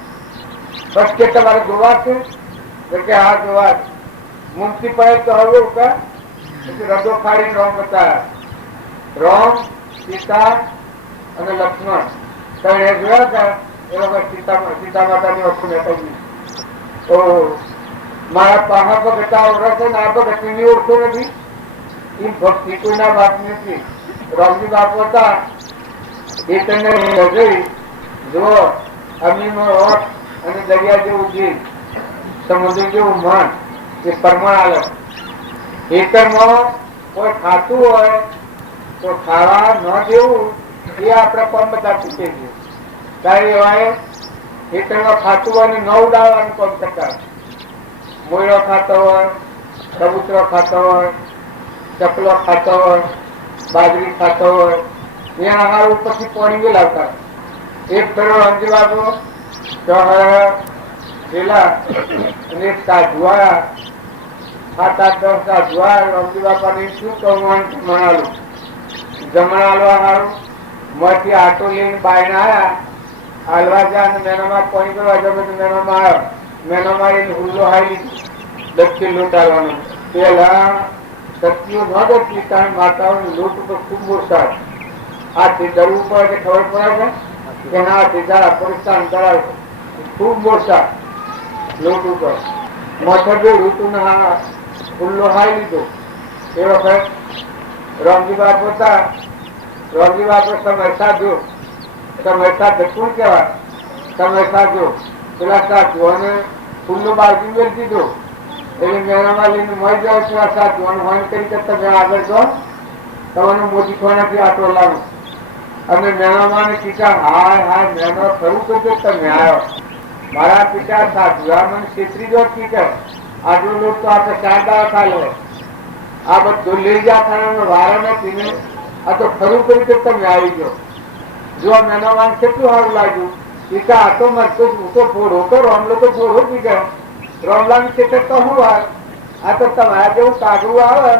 બસ કે તમારે જોવા છે કે આ જોવા મુક્તિ પડે તો હવે રદો ફાડીને રોમ બતાવ્યા. રોમ, સીતા અને લક્ષ્મણ તમે જોયા હતા એ વખત સીતા માતાની વસ્તુ મેં કહી. તો મારા પાહા ભગત ઓળખે ને આ ભગત ની ઓળખો નથી. એ ભક્તિ કોઈના બાપ નથી. રોમજી બાપ હતા એ તેને જોઈ જુઓ અમીનો ઓઠ અને દરિયા જેવું જીવ, સમુદ્ર જેવું મન, એ પરમાણ આલે. ખેતરમાં કોઈ ખાતું હોય તો ખાવા ન દેવું એ આપણે પણ બધા ચૂકે છે. તારી એવાય ખેતરમાં ખાતું હોય ને ન ઉડાડવાનું કોમ કરતા. મોયરો ખાતો હોય, કબૂતરો ખાતો હોય, ચકલો ખાતો હોય, બાજરી ખાતો હોય, એના હારું પછી પાણી લાવતા. એક ફેરો અંજી બાબુ પેલા અને સાધુઆ 7-8-10 સાધુઆ રમજી બાપાને શું કહું જમણાલું જમણાલવા હારું માંથી આટો લઈને બાઈને આવ્યા. હાલવા જા અને મેનામાં પાણી કરવા જતો મેનામાં આવ્યો. મેનો મારીને હુલ્લો હાઈ લીધું. દક્ષિણ લૂંટાડવાનો પેલા શક્તિઓ ન દક્ષી કારણ માતાઓની લૂંટ તો ખૂબ ઓછા. આ તે ડરવું પડે ખબર પડે છે કે ના તે જરા પરિસ્થાન કરાવે ખૂબ ઓછા લૂંટ ઉપર મથે ઋતુ ના હુલ્લો હાઈ લીધો. એ વખત રમજી બાપ હતા. રમજી બાપ સમય સાધ્યો. સમય સાધ કોણ કહેવાય? સમય સાધ્યો પેલા સાધુઓને ફૂલનો બાજુ મેળ દીધો. એટલે મેળામાં લઈને મળી જાવ છો. આ સાધુઓને હોન કરી કે તમે આગળ જાઓ, તમને મોટી ખોનાથી આટો લાવો. અને મેળામાં કીધા હાય હાય મેળો ખરું કરજો તમે આવ્યો. મારા પિતા સાધુ મને છેતરી જો કીધે આટલો લોટ તો આપણે 4 દાડા ખાલો. આ બધું લઈ ગયા વારા નથી ને આ તો ખરું કર્યું કે તમે આવી ગયો. જો મેળામાં કેટલું સારું લાગ્યું. પિતા આ તો મત હું તો ફોડો તો રોમલો તો ફોડો કીધા. રોમલાની ખેતર તો શું વાર આ તો તમારા જેવું કાગડું આવે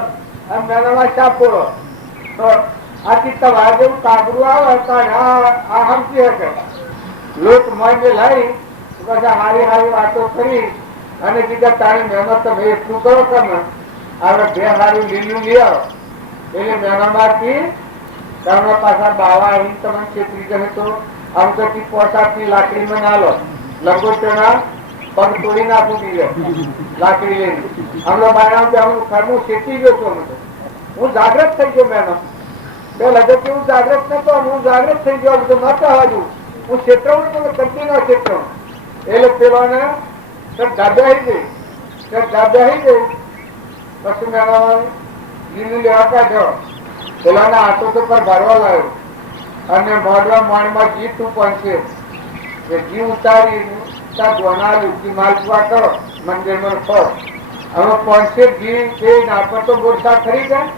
અને મેળામાં ચા ફોડો. આથી તમારા જેવું કાગડું આવે આ સમજી શકે. લોક મને લાવી બધા હારી હારી વાતો કરી અને કીધા તારી મહેનત તમે એટલું કરો તમે હવે બે હારું લીલું લઈ આવો. એટલે મેળામાંથી તમે પાછા બાવા અહીં તમે છેતરી ગમે તો આમ તો 5-7ની લાકડી માં ના લો. લંગોટના પગ તોડી નાખું દીધે લાકડી લઈને. હમણાં બાયણા ખરમું છેતી ગયો છું. હું જાગ્રત થઈ ગયો મેડમ. બે લગત હું જાગ્રત નતો. હું જાગ્રત થઈ ગયો બધું નતો હજુ. હું ક્ષેત્ર તમે કરતી ન ક્ષેત્ર. એટલે પેલોને ધાબ્યા ગઈ પછી મેળવવાનું લીલું લેવા કાઢ્યો. પેલાના હાથો તો પર ભરવા લાવ્યો અને ભરવા મણમાં ઘી તું પહોંચે ઘી ઉતારી માલપુઆ કરો મંદિરમાં ફળ. હવે પહોંચે ઘી છે નાપર તો ગોળસા ખરી જાય.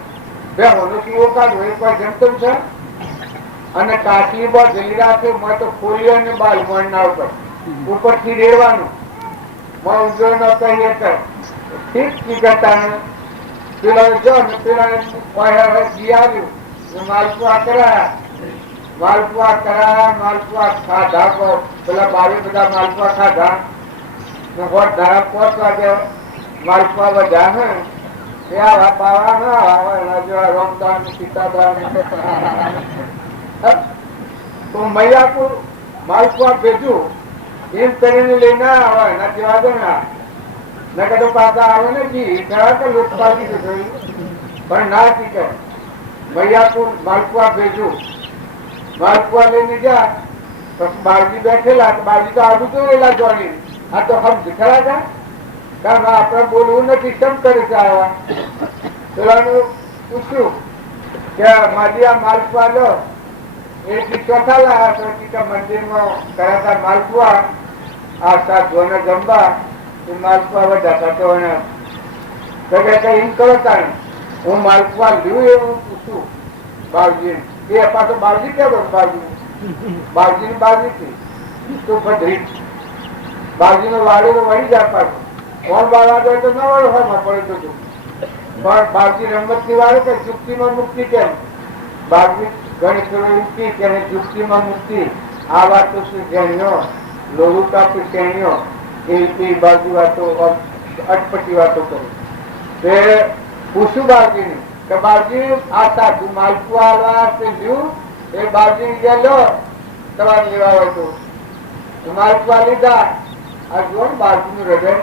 બે હોનું કાઢો એક વાર જમતમ છે અને કાચી બહાર જઈ રાખે મેં તો ખોલી અને બાલ મણ ના ઉપરથી રેડવાનું ઊંઝો ન કહીએ ઠીક કરતા. પેલા જો ને પેલા ઘી આવ્યું માલપુઆ કરાયા. માલપુઆ ખાધા. પેલા બારે બધા માલપુઆ ખાધા. ધારા 5 વાગે માલપુઆ બધા ને એ આવા પાવા ના આવે જેવા રોમદાન સીતાદાન તો મૈયાપુર માલપુઆ ભેજું એમ કરીને લઈને આવે ના જેવા દો ના નકર તો પાછા આવે ને જી કહેવાય કે લૂંટપાટી જોયું પણ ના ટીકે. મૈયાપુર માલપુઆ ભેજું માલપુઆ લઈને ગયા. પછી બાળજી બેઠેલા. બાળજી તો આગું તો રેલા જોવાની. આ તો હમ ખરા હતા કારણ આપણે બોલવું નથી કેમ કરે છે. આવા પેલાનું પૂછ્યું કે મારી આ માલપુઆ લો એ ચોથા લાયા તો મંદિરમાં કર્યા હતા માલપુઆ. આ સાધુઓને જમવા એ માલપુઆ બધા તો એમ કરો તારે હું માલપુઆ લ્યું એવું પૂછું બાળજી. એ પાછો બાળજી કેવો બાળજી ની બાળજી થી તો ભદ્રી બાળજી નો વાડો તો વળી જાય પાછું. કોણ બાળવા જાય તો ન વળવામાં પડે તો પણ બાળજી રમત ની વાળો કે ચુક્તિમાં મુક્તિ કેમ? બાળજી ઘણી થોડી કે ચુક્તિમાં મુક્તિ આ વાત તો શું જાણ્યો લોહુ કાપી શ્રેણીઓ એ બાજુ વાતો અટપટી વાતો કરી. તે પૂછું બાળજીને કે બાળજી આ સાધુ માલપુઆ લ્યું એ બાળજી ગયા લો તમારે લેવા હોય તો માલપુઆ લીધા. આ જુઓ ને બાળજી નું હૃદય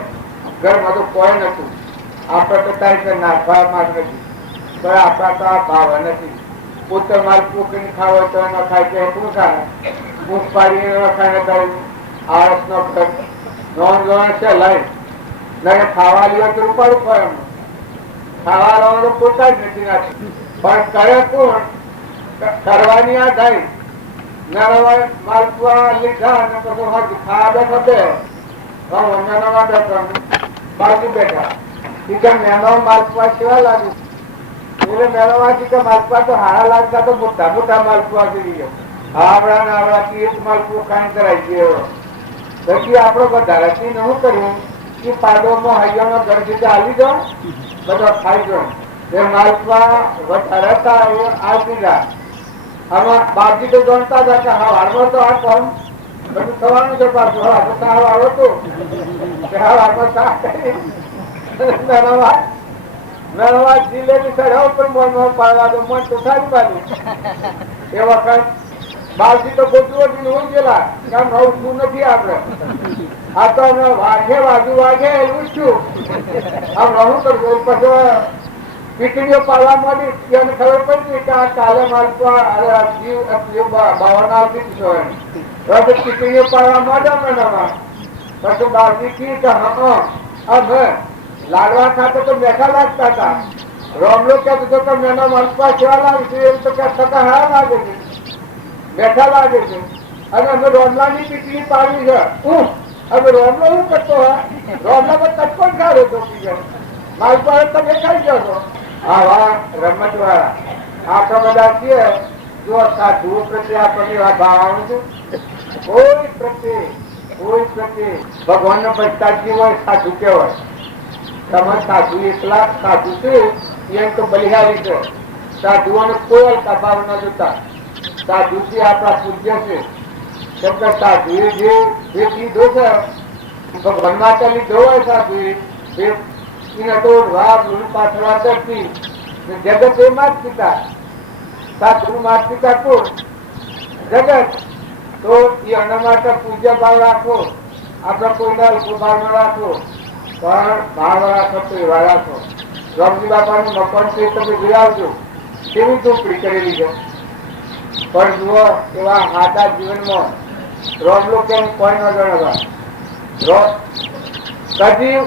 ઘરમાં તો કોઈ નતું. આપડે તો તારી નાખવા માંગ નથી તો આપડા તો આ ભાવ નથી. પોતે માલપુઓ કઈ ખાવો તો ન ખાય કે શું ખાય મુખ પાડીને ખાય આળસ નો નોંધ છે લઈ ખાવા લ્યો તો રૂપાડું પડે. ખાવા લાવવાનો પોતા જ નથી નાખી પણ કરે કોણ કરવાની આ થઈ નરવા માલપુઆ લીધા અને પછી હજી ખાવા બેઠો નરવા બેઠો બાજુ બેઠા મેનો માલપુઆ કેવા લાગે એટલે મેળવવાથી કે માલપુઆ તો હારા લાગતા તો મોટા મોટા માલપુઆ કરી ગયો આવડા ને આવડા એક માલપુઓ કાંઈ કરાય ગયો પછી આપડે વધારે શું કર્યું કે પાડોમાં હૈયાનો ગરજી હાલી દો બધા ખાઈ ગયો એ માલપુઆ વધારે હતા એ આવી ગયા આમાં બાજી તો ગણતા હતા કે હા હાલમાં તો આ કોણ બધું થવાનું છે પાછું હા તો સાવ આવ્યો હતો હાલમાં સા કરી મેળવા જીલેબી ચઢાવ પર મોનમાં પાડવા દો મન તો સારી બાજુ એ વખત બાલથી તો ગોટુઓ થી હોય ગયેલા કામ નવું શું નથી આપડે આ તો અમે વાઘે વાગે એવું છું આમ રહું કરવું પછી પીકડીઓ પાડવા માંડી એને ખબર પડી કે આ કાલે માલપુઆ બાવન આવતી છો પીકડીઓ પાડવા માંડ્યા પછી બાલથી કી કે હા લાડવા ખાતે તો બેઠા લાગતા હતા રોમલો કહેતો હતો કે મેનો માલપુઆ કેવા લાગે છે એમ તો કહેતા હા લાગે છે બેઠા લાગે છે અને અમે રોમલાની પીકડી પાડી છે હવે રોમલો શું કરતો હોય રોમલામાં તટકો ખાડો હતો માલપુઆ તમે ખાઈ ગયો છો આવા રમત વાળા આટલા બધા છીએ જો સાધુ પ્રત્યે આપણને ભાવ આવે છે કોઈ પ્રત્યે ભગવાન નો ભ્રષ્ટાચાર હોય સાધુ કેવાય તમે સાધુ એકલા સાધુ છે એમ તો બલિહારી છે સાધુઓને કોઈ અલકા ભાવ ન જોતા સાધુ થી આપણા પૂજ્ય છે કેમ કે સાધુ જે લીધો છે ભગવાન માટે લીધો હોય સાધુ એને તો પાછળ કરતી જગત એ માત પિતા સાધુ માત પિતા કોણ જગત તો એના માટે પૂજ્ય ભાવ રાખો આપડે કોઈના અલ્પ ભાવ ન રાખો પણ ભાવ રાખો તો એવા રાખો રમજી બાપાનું મકાન છે તમે જોઈ આવજો કેવી ઝૂંપડી કરેલી છે પણ જુઓ એવા આધા જીવનમાં રોમલો કેમ કોઈ ન જણાવવા કદી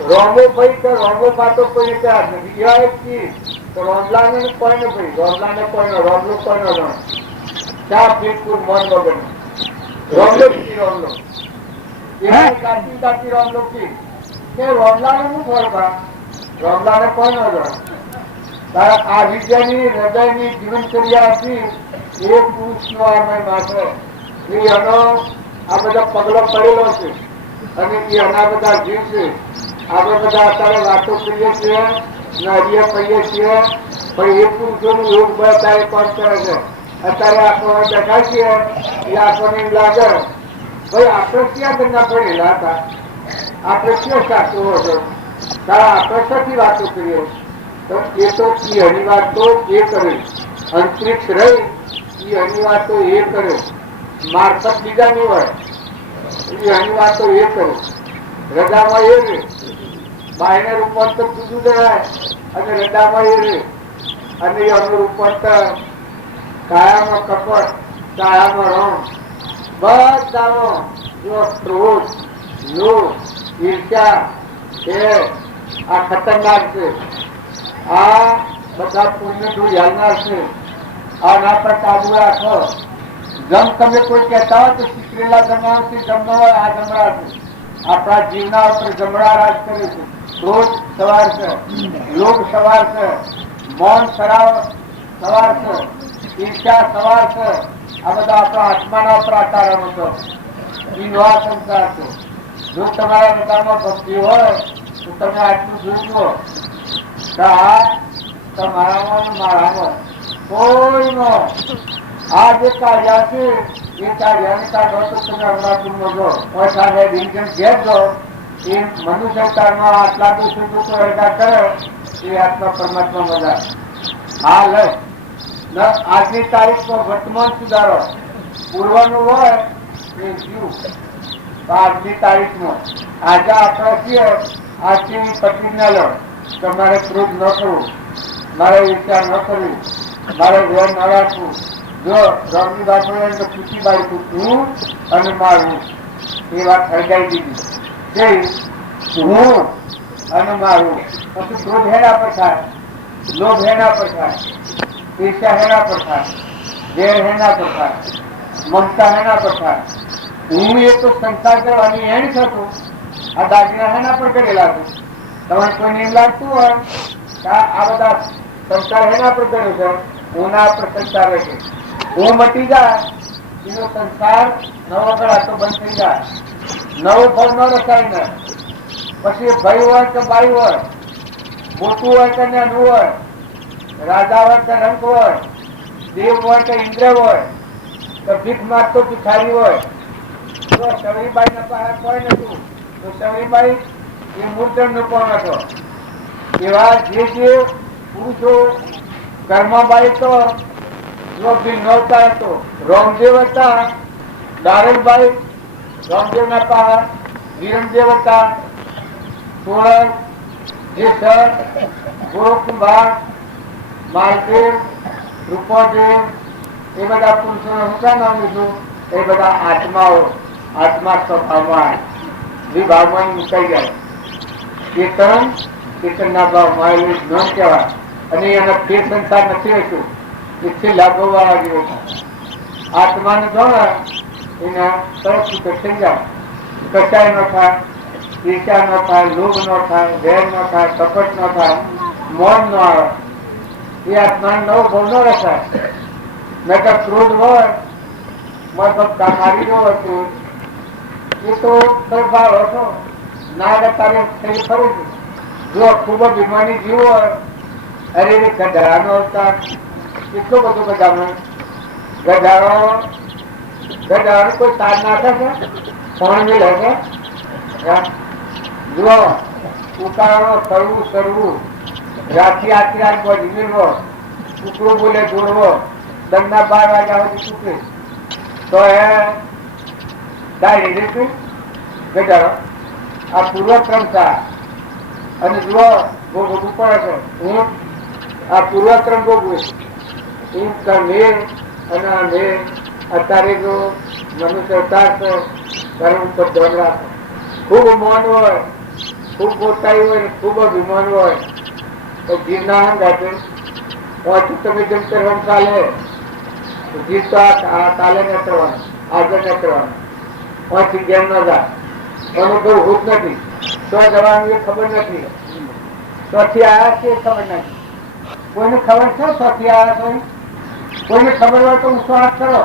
રોમો ભાઈ કે રોમો પાતો કોઈ તૈયાર નથી રોમલા ને કોઈ ને ભાઈ રોમલા ને કોઈ નો રોમલો કોઈ નો જણ ચા પીરપુર મન વગર રોમલો કાચી રોમલો કી કે રોમલા ને શું ફરવા રોમલા ને કોઈ નો જણ આ વિદ્યાની હૃદયની જીવનચર્યા હતી એ પુરુષ નો માત્ર એનો આ બધા પગલો પડેલો છે અને એ આના બધા જીવ છે આપણે બધા અત્યારે વાતો કરીએ છીએ નરિયા કહીએ છીએ પણ એ પુરુષોનું યોગ અત્યારે કોણ કરે છે અત્યારે આપણે બેઠા છીએ એ આપણને એમ લાગે ભાઈ આપણે ક્યાં ધંધા પડેલા હતા આપણે ક્યાં સાચું હતો તારા આપણે શેથી વાતો કરીએ તો એ તો એની વાત તો એ કરે અંતરિક્ષ રહી એની વાત તો એ કરે મારફત બીજાની હોય એની વાત તો એ કરે રજામાં એ રે બાયને રૂપવત તો જુદું જણાય અને રજામાં એ રે અને એનું રૂપવત કાયામાં કપટ કાયામાં રમ બધામાં જો ક્રોધ લોભ ઈર્ષ્યા એ આ ખતરનાક છે આ બધા પુણ્ય દૂર હાલનાર છે આના પર કાબુ રાખો જમ તમે કોઈ કહેતા હોય તો શીખરેલા જમવાથી જમવા આ જમણા છે આપણા જીવના ઉપર જમણા રાજ કરે છે ક્રોધ સવાર છે લોભ સવાર છે મૌન સવાર છે ઈર્ષ્યા સવાર છે આ બધા આપણા આત્માના ઉપર આકારણો છે ઈવા સંસાર છે જો તમારા બધામાં ભક્તિ હોય તો તમે આટલું જોજો તમારામાં મારામાં કોઈનો આ જે કાર્ય છે એ કાર્યને કાઢો તો તમે અમરાપુરમાં જો ઓછાને ડિવિઝન ઘેર જો એ મનુષ્યકાળમાં આટલા દિવસો અરગા કરે એ આત્મા પરમાત્મા મજા હા લે આજની તારીખમાં વર્તમાન સુધારો પૂર્વનું હોય એ જીવ આજની તારીખમાં આજે આપણે છીએ આજની પ્રતિજ્ઞા લો કે મારે ક્રોધ ન કરવું મારે વિચાર ન કરવું મારે વેર ન રાખવું જો રમની બાપુ તો પૂછી બાળકું તું અને મારું એ વાત સર્જાઈ દીધી હું અને મારું પછી ક્રોધ હેડા પર થાય લોભ હેડા પર થાય ઈર્ષ્યા હેના પર થાય, વેર હેના પર થાય, મમતા હેના પર થાય. હું એ તો સંસાર કરવાની એણ થતું. આ દાગીના હેના પર કરેલા છે. તમારે કોઈને એમ લાગતું હોય કે આ બધા સંસાર હેના પર કર્યો છે, હુંના પર સંસાર રહે. હું મટી જાય એનો સંસાર નવો કળા તો બંધ થઈ જાય. નવું ફળ ન રસાય ને પછી ભાઈ હોય કે બાઈ હોય, મોટું હોય કે નાનું હોય, રાજા હોય કે રંક હોય, દેવ હોય કે ઇન્દ્ર હોય, કે ભીખ માગતો ભિખારી હોય, તો સવરીબાઈ ના પાસે કોઈ નતું તો સવરીબાઈ એ મૂર્ધન નો પણ હતો. એવા જે પુરુષો કર્મબાઈ તો નહોતા હતો. રામદેવ હતા, દારૂબાઈ રામદેવ ના પાસે, વિરમદેવ હતા, સોળર, જેસર, ગોરખુંભાર, માલદેવ, રૂપાદેવ, એ બધા પુરુષો શું નામ લીધું? એ બધા આત્માઓ, આત્મા સ્વભાવમાં વિભાવમાં મુકાઈ જાય. ચેતન ચેતનના ભાવમાં આવેલું જ્ઞાન કહેવાય. અને એના બે સંસાર નથી રહેતું, એ છેલ્લા ભોગવાળા જેવો થાય. આત્માને દ્વારા એના તરફ થઈ જાય. કચાય ન થાય, ઈર્ષા ન થાય, લોભ ન થાય, વેર ન થાય, કપટ ન થાય, મોન ન આવે. એ આત્મા નવો ભાવ ન રખાય. નકર ક્રોધ હોય, મતલબ મારી જો હતું એ તો ભાવ હતો ના તારે થઈ ફરે છે. જો ખૂબ જ બીમારી જીવ હોય, અરે ગધાડાનો અવતાર કેટલો બધો ગધાડો. ગધાડો કોઈ તાર નાખે છે, કોણ મિલે છે? જુઓ ઉકાળો કરવું સરવું, રાતથી આખી રાત બધી મેળવો, કૂકડું બોલે દોડવો, દંડના 12 વાગ્યા સુધી ચૂકે તો એ ડાયરી રેતું ગજારો. આ પૂર્વક્રમ થાય. અને જુઓ ભોગવવું પડે છે. હું આ પૂર્વક્રમ ભોગવું મેર અને મેર અત્યારે જો મનુષ્ય અવતાર છે ત્યારે ઉપર ધ્યાન રાખો. ખૂબ મૌન હોય, ખૂબ મોટાઈ હોય, ખૂબ અભિમાન હોય તો જીવ ના હંગાતે પછી તમે જેમ કરવાનું ચાલે જીવ તો કાલે ન કરવાનું, આગળ ન કરવાનું. પછી જેમ ન જાય અનુભવ હોત નથી તો જવાનું એ ખબર નથી. ચોથી આવ્યા છે ખબર નથી. કોઈને ખબર છે ચોથી આવ્યા છો? કોઈને ખબર હોય તો ઊંચો હાથ કરો.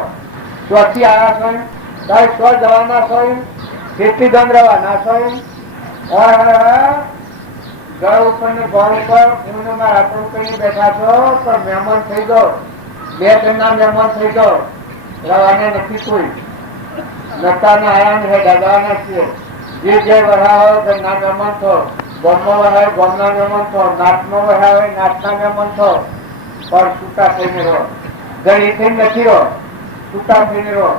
ચોથી આવ્યા છો તારે સો જવાના છો, કેટલી દંડ રવાના છો. ઘર ઉપર ને ઘર ઉપર એમને મારા આપણું કઈ બેઠા છો પણ મહેમાન થઈ ગયો, 2 જણના મહેમાન થઈ ગયો. રવાના નથી કોઈ, નતા ને આયા ને દાદાના છીએ. જે વહાવ ઘરના મહેમાન છો, ગામમાં વહાય ગામના મહેમાન છો, નાચમાં વહાવે નાચના મહેમાન છો. પણ છૂટા થઈને રહો. ઘડી થઈને નથી રહો, છૂટા થઈને રહો.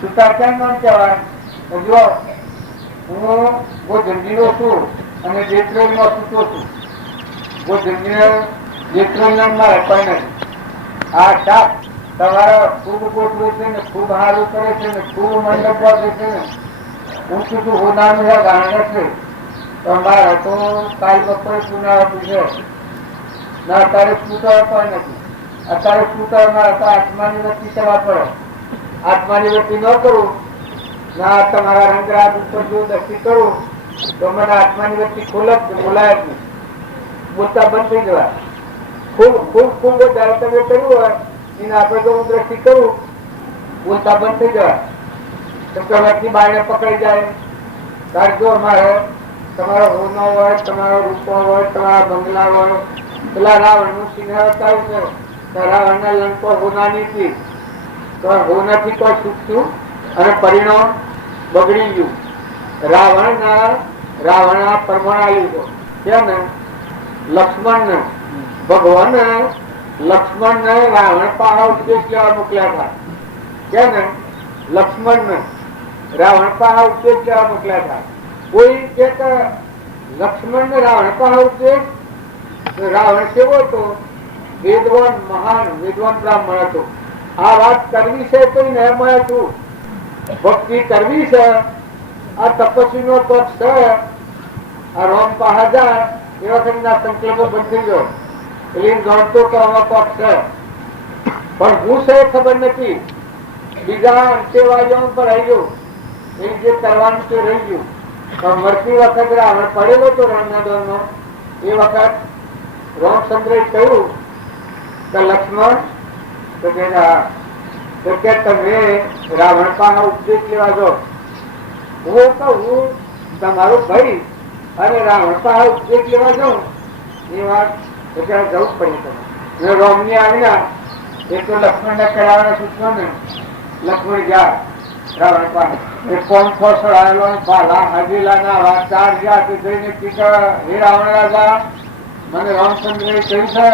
છૂટા કેમ નામ કહેવાય? જો હું બહુ જંજીરો છું અને જેતરેલમાં છૂટો છું. બહુ જેતરેલ મારે કોઈ નથી. આ સાપ તમારા ખૂબ ગોઠવે છે ને ખૂબ સારું કરે છે ને ખૂબ મંડપ વાગે છે ને હું શું હોનાનું છે ગાંડા છે. તમારા તો કાલ બપોરે પુનરાવૃત્તિ છે ના, અત્યારે છૂટા કોઈ નથી. અત્યારે છૂટા મારા તો આત્માની વૃત્તિ કરવા પડે. આત્માની વૃત્તિ ન કરું ના, તમારા રંગરાજ ઉપર જો દર્શી કરું તો મને આત્માની વૃત્તિ બોલાય જ નહીં. બોલતા બંધ થઈ જવાય. ખૂબ ખૂબ ખૂબ વધારે તમે કર્યું હોય એને આપણે જો હું દ્રષ્ટિ કરું બોલતા બંધ થઈ જવાય. ચક્રવર્તી બાયને પકડી જાય તાર જો અમારે તમારો હોનો હોય, તમારો રૂપો હોય, તમારા બંગલા હોય. પેલા રાવણ નું સિંહ બતાવ્યું છે તો રાવણના લંકો હોનાની હતી તો હોનાથી કોઈ છૂટતું અને પરિણામ બગડી ગયું. રાવણ પરમાણ લીધો કેમ ને લક્ષ્મણ ને ભગવાન લક્ષ્મણ ને રાવણ પાસે ઉપદેશ લેવા મોકલ્યા હતા. કેમ ને લક્ષ્મણ ને રાવણ પાસે ઉપદેશ લેવા મોકલ્યા હતા. કોઈ કે લક્ષ્મણ ને રાવણ પાસે ઉપદેશ. રાવણ કેવો હતો? વેદવાન મહાન વિદ્વાન બ્રાહ્મણ હતો. આ વાત કરવી છે તો એમ હતું ભક્તિ કરવી છે. આ તપસ્વી નો પક્ષ છે. આ રોમ પાસે જાય એ વખત ના સંકલ્પો બંધ થઈ ગયો. એ જાણતો તો આમાં કોક છે, પણ હું છે એ ખબર નથી. બીજા અંતેવાદીઓ પર રહી ગયું, એ જે કરવાનું તે રહી ગયું. પણ મળતી વખત રાવણ પડેલો તો રણના દોરનો, એ વખત રામચંદ્રે કહ્યું કે લક્ષ્મણ તો કે તમે રાવણ પાસે ઉપદેશ લેવા જાઓ. હું કહું તમારો ભાઈ અને રાવણ પાસે ઉપદેશ લેવા જાઉં એ વાત જવું જ પડે. તમે રોમની આજ્ઞા એ તો લક્ષ્મણ ને કરાવવાના સૂચવા ને લક્ષ્મણ ગયા રાવણ પાસે. એ કોણ ફોસડાયેલો ભાલા હાજીલા ના વાત ચાર ગયા તે જઈને કીધા હે રાવણ રાજા મને રામચંદ્રે કહ્યું છે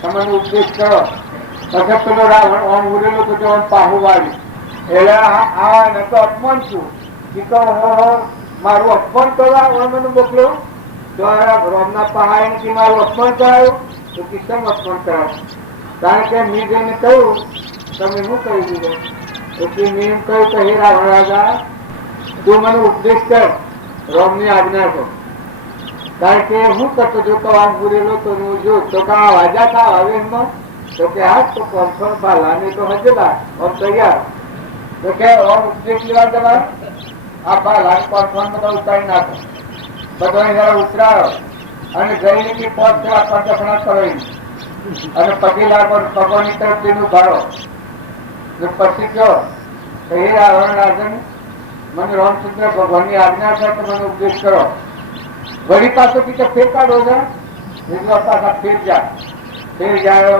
તમને ઉપદેશ કરો. પછી પેલો રાવણ ઓમ ઉરેલો તો તે પાહુ વાળી એટલે આ ને તો અપમાન છું કે મારું અપમાન કરવા મને મોકલ્યો તો રોમના પહાડ નથી મારું અપમાન કરાયું તો કિસ્સામ અપમાન કરાયું. કારણ કે મેં જેને કહ્યું તમે શું કહી દીધું એટલે મેં એમ કહ્યું કે હે રાવણ રાજા તું મને ઉપદેશ કર રોમની આજ્ઞા કર. કારણ કે હું કરતો જો તો આમ પૂરેલો તો હું જો તો કા વાજા થા હવે એમાં તો કે હા તો કોન્ફરન્સ ભાલા ને તો હજેલા ઓમ તૈયાર તો કે ઓમ ઉપદેશ લેવા જવા આ ભાલા કોન્ફરન્સ બધા ઉતારી નાખો. બધા જરા ઉતરાયો અને જઈને કે પોત પ્રદક્ષિણા કરાવી અને પછી લાગો ભગવાનની તરફ તેનું ભાડો. પછી કયો હે રાવણ રાજન મને રામચંદ્ર ભગવાનની આજ્ઞા છે તો મને ઉપદેશ કરો. વળી પાછો કે ફેર કાઢો છે એટલો પાછા ફેર જાય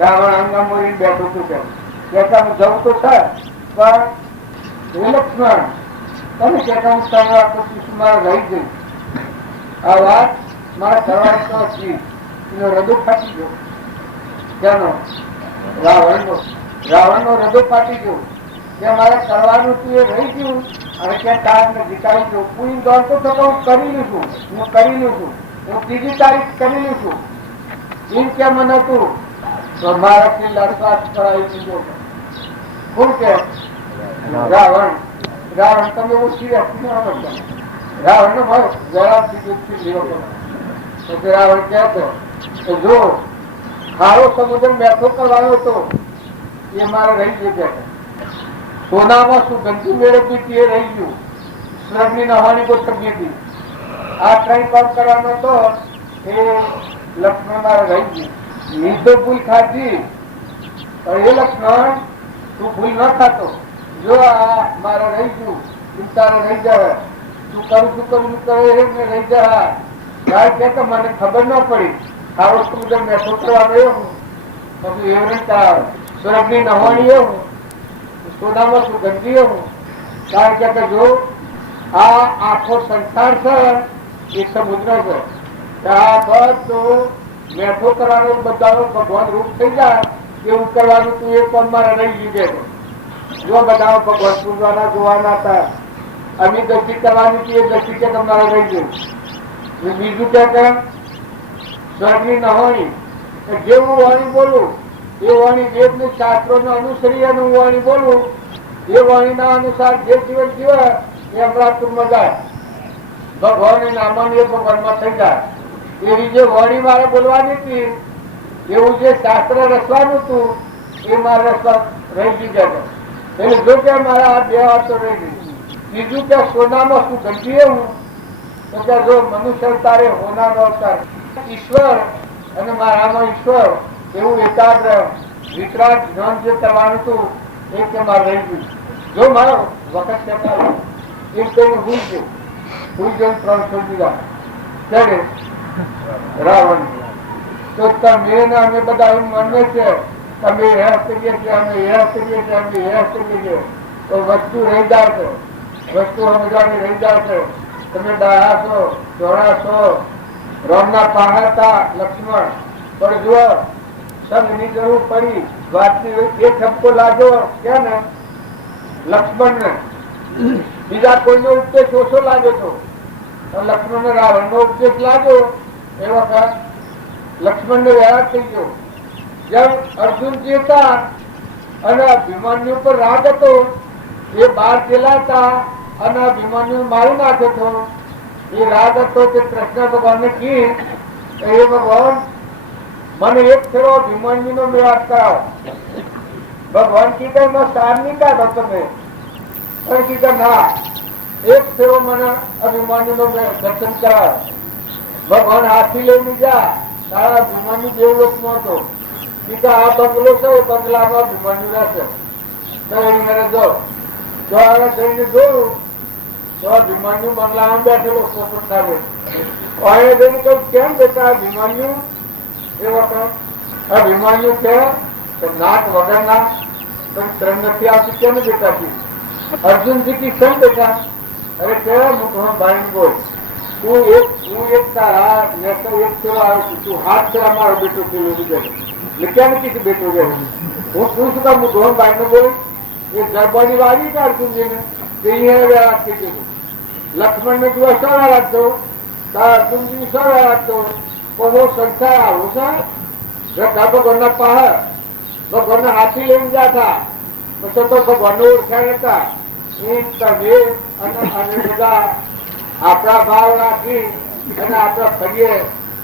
રાવણ આંગા મોરીને બેઠું છું કેમ કેતા હું જવું તો છે પણ હે લક્ષ્મણ તમે કેતા હું તમે મારે રહી ગઈ આ વાત મારા કરવાનો નથી. એનો હૃદય ફાટી ગયો. તેનો રાવણનો હૃદય ફાટી ગયો કે મારે કરવાનું તું એ રહી ગયું અને ક્યાં તારીખ જીતાવી ગયું. હું એમ દોડતો તો હું કરી લઉં છું હું ત્રીજી તારીખ કરી લઉં છું એમ કેમ નતું તો મારાથી લડવા કરાવી દીધો. શું કે રાવણ તમે ઓછી રાવણ નો ભાવ જવાબ દીધો. રાવણ કહે છે જો ખારો સમુદ્ર બેઠો કરવાનો હતો એ મારે રહી ગયો. સોનામાં સુગંધી મેળવતી હતી એ રહી ગયું. સ્વર્ગની નહાની ગોઠવી હતી. આ ત્રણ કામ કરવાનો હતો એ લક્ષ્મણ મારે રહી ગયું. નીંદો ભૂલ ખાધી એ લક્ષ્મણ તું ભૂલ ન ખાતો. જો આ મારે રહી ગયું તું તારે રહી જાય તું કરું કરે ને રહી જાય. કારણ કે મને ખબર ન પડી ખારો સમુદ્ર મેં છોકરવાનો એવું પછી એવું નહીં કરાવે. સ્વર્ગની નહાણી એવું સોનામાં સુગંધી એવું. કારણ કે જો આ આખો સંસાર છે એ સમુદ્ર છે. આ બધું મેઠો કરવાનું બધા ભગવાન રૂપ થઈ જાય એવું કરવાનું તું એ પણ મારે રહી લીધે. જો બધા ભગવાન પૂજવાના જોવાના હતા અમે દર્શી કરવાની હતી એ દર્શી કે તમારે રહી ગયું. બીજું કે સ્વર્ગની નહોણી જેવું વાણી બોલું એ વાણી વેદ ને શાસ્ત્રો ને અનુસરી અને વાણી બોલું એ વાણી ના અનુસાર જે જીવન જીવે એ અમરાપુરમાં જાય. ભગવાન નામાની એ ભગવાનમાં થઈ જાય. એવી જે વાણી મારે બોલવાની હતી એવું જે શાસ્ત્ર રચવાનું હતું એ મારે રચવા રહી ગયું. એટલે જો કે મારા આ બે વાતો રહી ગઈ. બીજું કે સોનામાં શું ગંજી એવું તો કે જો મનુષ્ય તારે હોનાનો અવતાર ઈશ્વર અને મારામાં ઈશ્વર એવું એકાગ્ર વિતરાગ જ્ઞાન જે કરવાનું હતું એ કે મારે રહી ગયું. જો મારો વખત કહેતા એ કઈ ભૂલ ગયું 300 દીધા ત્યારે રાવણ તો તમે અમે બધા એવું માનીએ છીએ તમે હેસ કરીએ છીએ અમે હેસ કરીએ છીએ અમે હેસ કરીએ છીએ તો વસ્તુ રહી જાય છે. વસ્તુ સમજવાની રહી જાય છે. તમે ડાયા છો ધોળા છો રામના પાહતા લક્ષ્મણ પણ જુઓ સંઘની જરૂર પડી વાતની એ ઠપકો લાગ્યો કે ને લક્ષ્મણ ને બીજા કોઈનો ઉપદેશ ઓછો લાગ્યો છો. લક્ષ્મણ ને રાવણ નો ઉપદેશ લાગ્યો એ વખત લક્ષ્મણ ને વ્યાજ થઈ ગયો. જેમ અર્જુનજી હતા અને અભિમાન્યુ પર રાગ હતો એ બહાર ગયેલા હતા અને અભિમાન્યુ મારી નાખ્યો હતો એ રાગ હતો તે કૃષ્ણ ભગવાન ને કી એ ભગવાન મને એક ફેરો અભિમાન્યુ નો મેળાપ કરાવો. ભગવાન કીધા એમાં સાર નહીં કાઢો તમે, પણ કીધા ના, એક ફેરો મને અભિમાન્યુ નો દર્શન કરાવો. ભગવાન હાથી લઈને જા, તારા અભિમાન્યુ દેવલોકમાં હતો. કીધા આ બંગલો છે, એ બંગલામાં અભિમાન્યુ રહેશે. તો એની ઘરે જો હવે જઈને જોયું તો અભિમાન્યુ બંગલામાં બેઠેલો પોપટ ખાવે. અહીં જઈને કહ્યું કેમ બેટા અભિમાન્યુ? એ વખત અભિમાન્યુ કે નાક વગરના પણ શરણ નથી આવતી કેમ બેટા? અર્જુનજી કી શરણ બેટા? અરે કે હું ભાઈ બોલ, તું એક તારા એક સેવા આવ્યો છું, તું હાથ સેવા મારો બેટો થયેલો એટલે કેમ નથી બેટો રહે? હું શું છું કામ હું ધોન ભાઈ ને બોલ? એ ગરબાની વાળી કે અર્જુનજી ને રાખી દીધું. લક્ષ્મણ ને તું અસરા રાખતો, તારા અર્જુનજી સરા રાખતો, પણ સંસાર આવું છે ભગવાનના પહાડ, ભગવાનના હાથી લઈને જતા, પછી તો ભગવાન નો ઓળખાણ હતા. એ તમે અને બધા આપણા ભાવ રાખી અને આપણા ફરીએ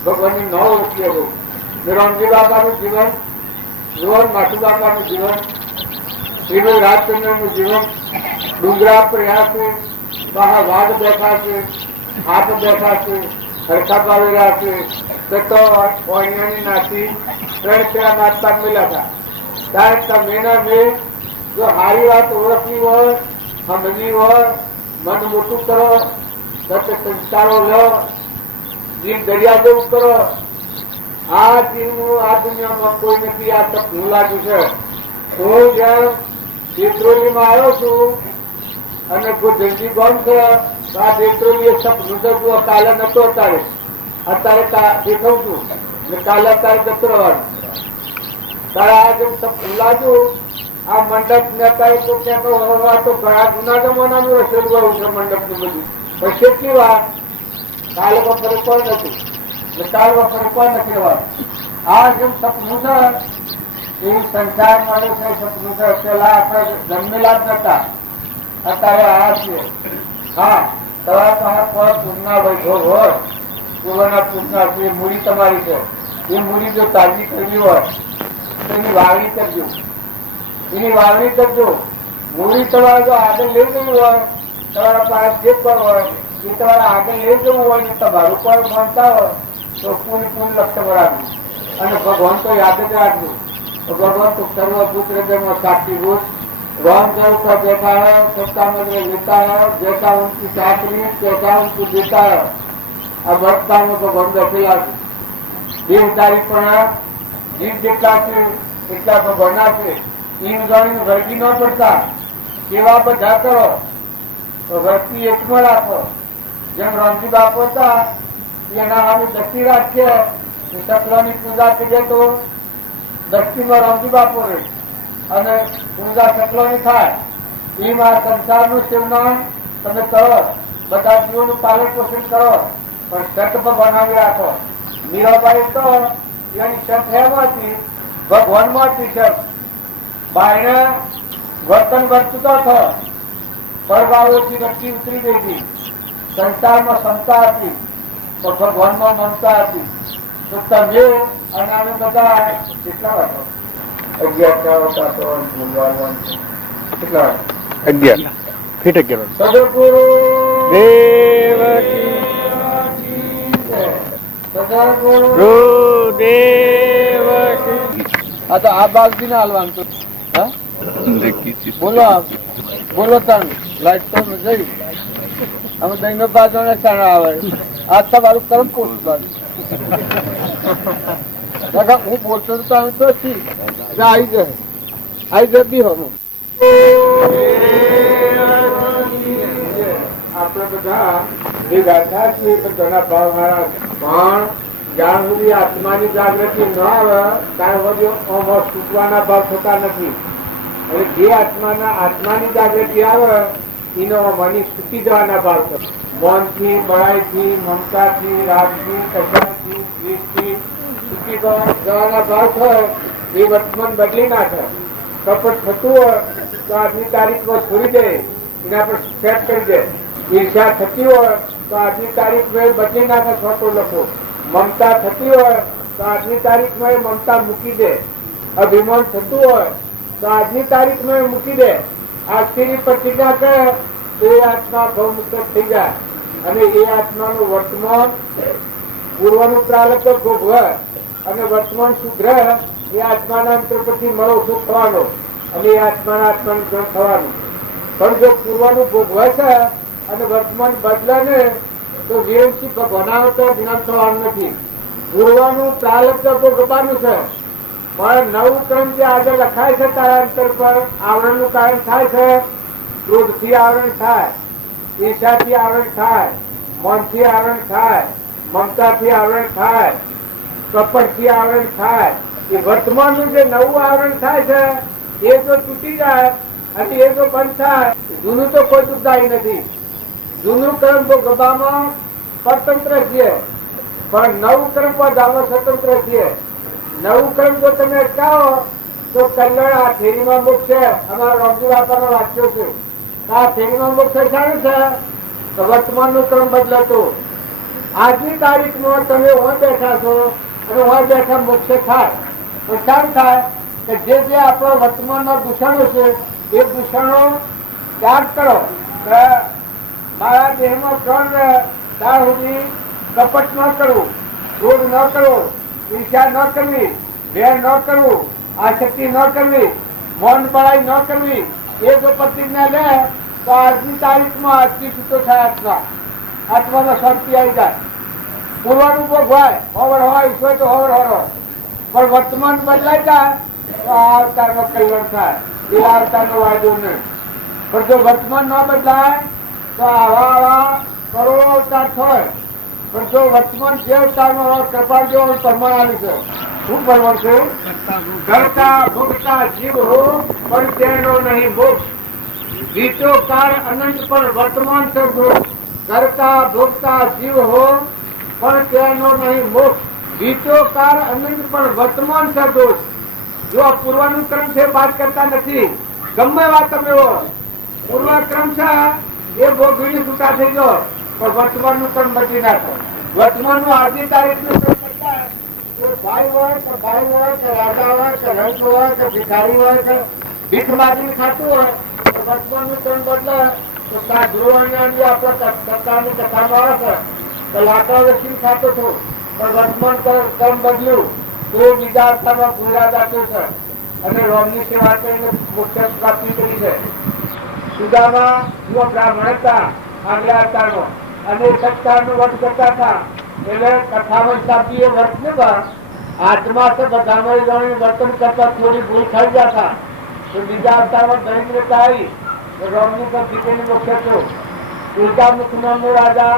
ભગવાનની ન ઓળખીએ. રામજી બાપાનું જીવન, રોહન માસુ બાપાનું જીવન, શ્રીમદ રાજચંદ્ર નું જીવન, ડુંગરા પ્રયાસ છે, બહાર વાઘ બેઠા છે, હાથ બેઠા છે, હરખા પાવેલા છે, નાથી ત્રણ પેલા નાચતા મળ્યા હતા. ત્યારે તમે મેં જો સારી વાત ઓળખવી હોય, સમજવી હોય, મન મોટું કરો, સત્ય સંસ્કારો લો, જીવ દરિયા જેવું કરો. આ જીવનું આ દુનિયામાં કોઈ નથી. આ સપનું લાગ્યું છે. હું જ્યાં દેત્રોલીમાં આવ્યો છું અને જલ્દી બંધ છે, આ દેત્રોલી એ સપનું છે. જુઓ કાલે નતો અત્યારે દેખાવ છું ને કાલે અત્યારે જતો રહેવાનું. તારે આ જેમ સપનું લાગ્યું. આ મંડપ નેતા તો ક્યાંક તો ઘણા જૂના જમાનાનું રસેલું આવ્યું છે મંડપ ની બધું. પણ કેટલી વાર કાલે બપોરે કોઈ નથી, કાલ બપોરે કોઈ નથી રહેવાનું. આ જેમ સપનું છે એ સંસાર મળ્યું છે, સપનું છે. પેલા આપણે જન્મેલા જ નતા, અત્યારે આયા છીએ. હા, તમારા પાસે કોઈ પૂર્ણા વૈભવ હોય, પૂર્વના પૂર્ણા છે, મૂડી તમારી છે. એ મૂડી જો તાજી કરવી હોય તો એની વાવણી કરજો, એની વાવણી કરજો. મૂડી તમારે જો આગળ લઈ જવું હોય, તમારા પાસે જે પર હોય એ તમારે આગળ લઈ જવું હોય ને તમારું પર ભણતા હોય તો પૂરી લક્ષ્ય બનાવવું. અને ભગવાન તો યાદ જ રાખવું. ભગવાન તો સર્વભૂત હૃદય સાક્ષી ભૂત राम जल का देखा है, सत्ता में लेता है, जैसा उनकी चाकरी कैसा उनको देता है. अब भक्ता में तो बंद रखेला देवदारी पण जीव जेटला છે એટલા ભગવાનના છે. ઈમ જાણીને વર્ગી ન પડતા. સેવા બધા કરો તો વર્તી એકમાં રાખો. જેમ રામજી બાપુ હતા એના સામે દક્ષી રાખીએ, સકલાની પૂજા કરીએ તો દક્ષિણમાં રામજી બાપુ રહે અને પૂજા સકલોની થાય. એમ આ સંસારનું સેવન તમે કરો, બધા જીવોનું પાલન પોષણ કરો, પણ સત બનાવી રાખો. મીરાબાઈ તો એની સત હેમાંથી ભગવાનમાંથી સત બાયને વર્તન વર્તતો હતો, પરભાવોથી રચી ઉતરી ગઈ હતી. સંસારમાં ક્ષમતા હતી તો ભગવાનમાં મમતા હતી. તો તમે અને અમે બધા કેટલા વાતો 11 ફીટ 11 સદગુરુ દેવ સદગુરુ દેવ આ તો આ બાગ બી ના હાલવાનું તો. બોલો બોલો તણ લાઈટ તો જઈ અમે દહીં બાજુ ચાણ આવે. આ તમારું કર્મ પોષ હું બોલતો તો અમે તો આવી જાય બી હમ આપણે બધા ભેગા થયા છીએ બધાના ભાવના. પણ જ્યાં સુધી આત્માની જાગૃતિ ન આવે ત્યાં સુધી છૂટવાના ભાવ થતા નથી. અને જે આત્માની જાગૃતિ આવે એનો મની છૂટી જવાના ભાવ થશે. મનથી, બળાઈથી, મમતાથી, રાગથી, કચાથી, દ્વેષથી છૂટી જવાના ભાવ થાય. એ વર્તમાન બદલી નાખે. કપટ થતું હોય તો આજની તારીખમાં છોડી દે, એના પર સેટ કરી દે. ઈર્ષા થતી હોય તો આજની તારીખ બદલી નાખે, છોટો લખો. મમતા થતી હોય તો તો આજની તારીખમાં એ મમતા મૂકી દે. અભિમાન થતું હોય તો આજની તારીખમાં એ મૂકી દે. આજથી પ્રતિજ્ઞા કરે તો એ આત્મા ભવમુક્ત થઈ જાય અને એ આત્માનું વર્તમાન પૂર્વનું પ્રારબ્ધ ભોગવે અને વર્તમાન સુધરે. એ આત્માના અંતર પછી મળો સુખ થવાનો અને એ આત્માનું જ્ઞાન થવાનું. પણ જો પૂર્વનું ભોગવે છે અને વર્તમાન બદલે ને તો વિરમસિંહ ભગવાન તો જ્ઞાન થવાનું નથી. પૂર્વનું પ્રારબ્ધ ભોગવવાનું છે પણ નવું ક્રમ જે આજે લખાય છે તારા અંતર પર આવરણનું કારણ થાય છે. ક્રોધથી આવરણ થાય, ઈર્ષાથી આવરણ થાય, મનથી આવરણ થાય, મમતાથી આવરણ થાય, કપટથી આવરણ થાય. એ વર્તમાનનું જે નવું આવરણ થાય છે એ જો તૂટી જાય અને એ જો બંધ થાય, જૂનું તો કોઈ દુઃખદાયી નથી. જૂનું કર્મ ભોગવવામાં સ્વતંત્ર છીએ પણ નવું કર્મ પધારવા સ્વતંત્ર છીએ. નવું કર્મ જો તમે અટકાવો તો કલ્યાણ આ થેરીમાં મોક્ષ છે. અમારા રોમજી બાપાનો વાક્યો છે આ થેરીમાં મોક્ષ શાનું છે તો વર્તમાનનું ક્રમ બદલાતું. આજની તારીખમાં તમે વહાં બેઠા છો અને વહાં બેઠા મોક્ષ થાય તો શાનું થાય કે જે આપણા વર્તમાનના દૂષણો છે એ દૂષણો ત્યાગ કરો. મારા દેહમાં પ્રાણ રહે ત્યાં સુધી કપટ ન કરવું, ક્રોધ ન કરવો, ઈર્ષા ન કરવી, વેર ન કરવું, આસક્તિ ન કરવી, મૌન બળાઈ ન કરવી. એ જો પ્રતિજ્ઞા લે તો આજની તારીખમાં આજથી છૂટો થાય આત્મા. આત્મામાં શાંતિ આવી જાય. પૂર્વનું ભોગવાય હોવર હોય ઈશ્વર તો હોવર હોરો પણ વર્તમાન બદલાઈ જાય તો આ અવતારનો કલ્યાણ થાય. એ અવતારનો વાયદો નહીં. પણ જો વર્તમાન ન બદલાય તો આવા કરોડો અવતાર થાય. પણ જો વર્તમાન જે અવતારમાં કપાળ જેવો પરમાણ આવ્યું છે. શું પરમાણ છે? કરતા ભોગતા જીવ હો પણ તેનો નહીં મોક્ષ. બીજો કાળ અનંત પણ વર્તમાન છે મોક્ષ. કરતા ભોગતા જીવ હો પણ તેનો નહીં મોક્ષ. બીજો કાળ અનંત પણ વર્તમાન છે દોષ. જો આ પૂર્વનું ક્રમ છે વાત કરતા નથી. ગમે વાત તમે હો પૂર્વ ક્રમ છે એ ભોગવીને છૂટા થઈ ગયો પણ વર્તમાનનું ક્રમ બચી નાખો. વર્તમાનનું આજની તારીખનું ક્રમ કરતા ભાઈ હોય કે ભાઈ હોય કે રાજા હોય કે રંગ હોય કે ભિખારી હોય કે ભીખ માગીને ખાતું હોય તો વર્તમાનનું ક્રમ બદલે તો ધ્રુવણી આપણા સરકારની કથામાં આવે છે તો લાકડા વેચીને ખાતો છું પણ વર્તમાન ક્રમ બદલ્યું તો બીજા અવતારમાં ગુજરાત આપ્યું છે અને રોમની સેવા કરીને મોક્ષ પ્રાપ્તિ કરી છે. સુદામા જેવો બ્રાહ્મણ હતા આગલા અવતારમાં અને સત્તાનું વર્ત કરતા હતા એટલે કથામાં હિસાબથી એ વર્ત ને આત્મા તો બધામાં વર્તન કરતા થોડી ભૂલ થઈ ગયા હતા તો બીજા અવતારમાં દરિદ્રતા આવી રોમની પર જીતેની મોક્ષ થયો. ઉલટામુખ નામનો રાજા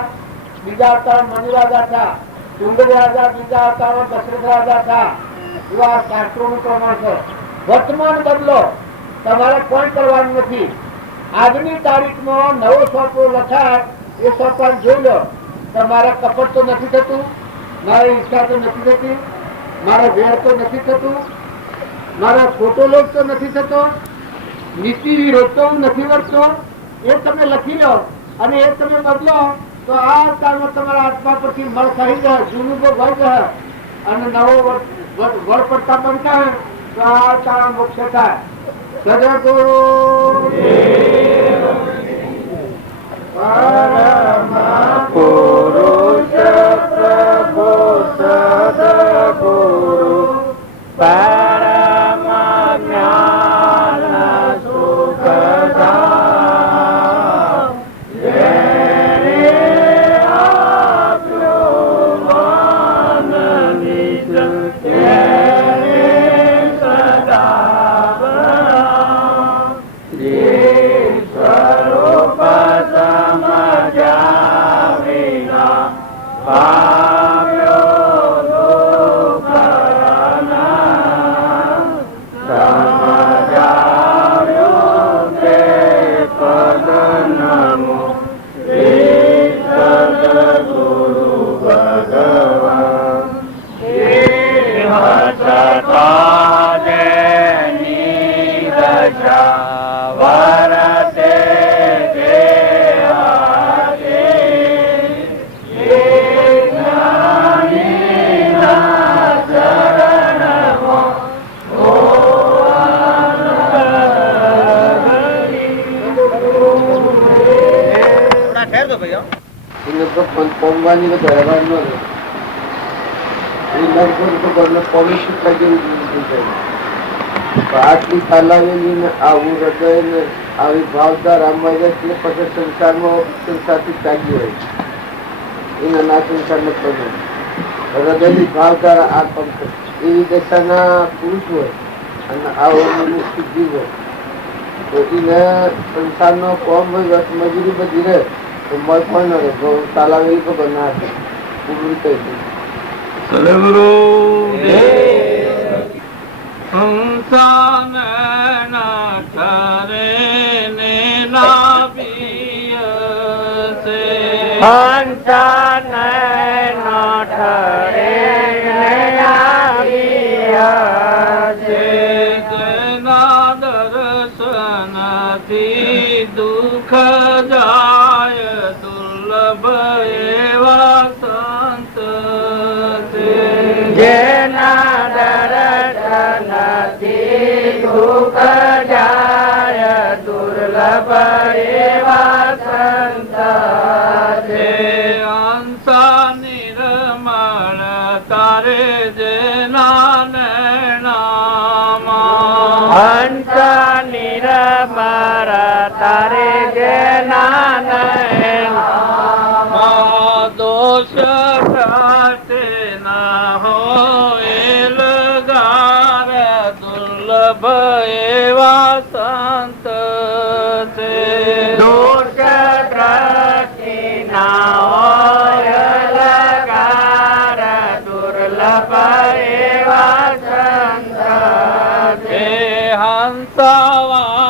બીજા અવતારમાં મનુ રાજા હતા. ચુંદડી રાજા બીજા અવતારમાં દશરથ રાજા હતા. એવા શાસ્ત્રોનું પ્રમાણ છે. વર્તમાન બદલો તમારે કોઈ કરવાનું નથી. આજની તારીખમાં નવો સોંપો લખાય એ સોંપણ જોઈ લો. તમારા કપટ તો નથી થતું, મારે ઈચ્છા તો નથી થતી, મારો વેર તો નથી થતું, મારો ખોટો લોભ તો નથી થતો, નીતિ વિરોધ તો હું નથી વર્તતો. એ તમે લખી લો અને એ તમે બદલો તો આ કાળમાં તમારા આત્મા પરથી મળ કરી જાય, જૂનું ભોગ હોય જાય અને નવો વળ પડતા બંધ થાય તો આ કાળ મોક્ષ થાય. સદગુરુ પરમ પુરુષ પ્રભુ સદગુરુ પરમ જ્ઞાન સુખધામ જેને આપ્યું મન નિજ તેને સદા સ્વરૂપ સમજ્યા એને તો પમવાની ધરવા ન રહે. એ લગભગ તો ઘરનો પોલીસ થઈ જાય. આટલી તાલાવેલી ને આવું હૃદય ને આવી ભાવદાર આમાં જાય એટલે પછી સંસારમાં સંસારથી ત્યાગી હોય. એના ના સંસાર ન પડે. હૃદયની ભાવદાર આ પંપ એવી દશાના પુરુષ હોય અને આવો મુક્તિ જીવ હોય તો એને સંસારનો કોમ હોય મજૂરી બધી રહે તો મળ પણ ન રહે. તાલાવેલી ખબર ના આપે પૂરું થઈ ગયું. સંસાન ઠરે ને નાભિય સે સંસાન ઠરે ને નાભિય સે જેના દર્શનથી દુઃખ જાય દુર્લભ એવા સંત છે. જેના દુઃખ જાય દુર્લભ એવા સંત છે. હંસા નિર્મળ તારે જેના નૈનામાં હંસા નિર્મળ તારે જેના નૈનામાં દોષ ભ્રષ્ટ ના હોય લગાર દુર્લભ એવા સંત છે. દોષ દ્રષ્ટિ ના હોય લગાર દુર્લભ એવા સંત છે. હંસવાણી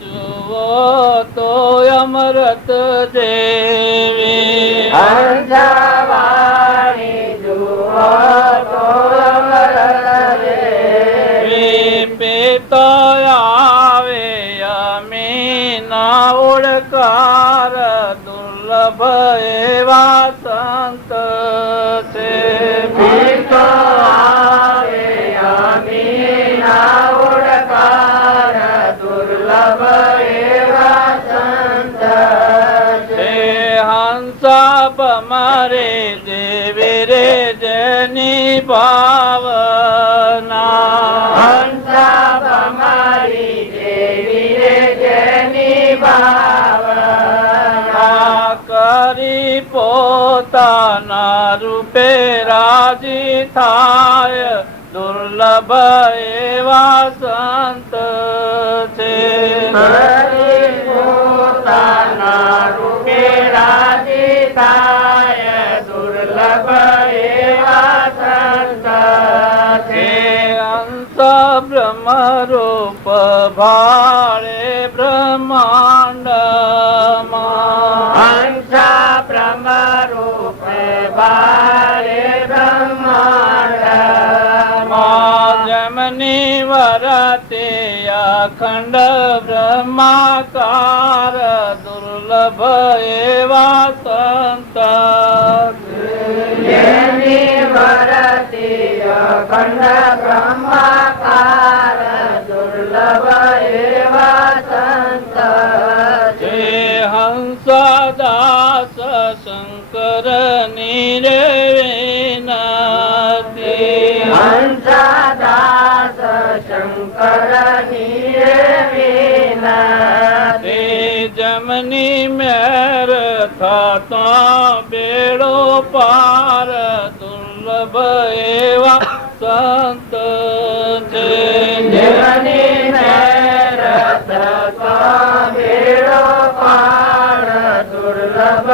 જુઓ તો અમૃત જેવી હંસવાણી જુઓ તો અમૃત જેવી પેતો આવે અમીના ઓળકાર દુર્લભ એવા સંત છે. પેતો આવે અમીના ઓળકાર દુર્લભ એવા સંત છે. હંસા મારે દેવી રે જેની ભાવના હંસા મારી દેવી રે જેની ભાવના કરી પોતાના રૂપે રાજી થાય દુર્લભ એવા સંત છે. પોતાના રૂપે રાજી થાય દુર્લભ એવા સંત છે. હંસ બ્રહ્મ રૂપ ભાળે બ્રહ્માંડમાં હંસ બ્રહ્મ રૂપ ભાળે બ્રહ્માંડમાં જમની વરતે અખંડ બ્રહ્માકાર દુર્લભ એવા સંત જેની વરતે અખંડ બ્રહ્માકાર દુર્લભ એવા સંત છે. હંસદાસ શંકર નિરવેનાથી હંસદાસ શંકર નિરવેનાથી જમની મેર થતા બેડો પાર દુર્લભ એવા સંત છે. જમની મેર થતા બેડો પાર દુર્લભ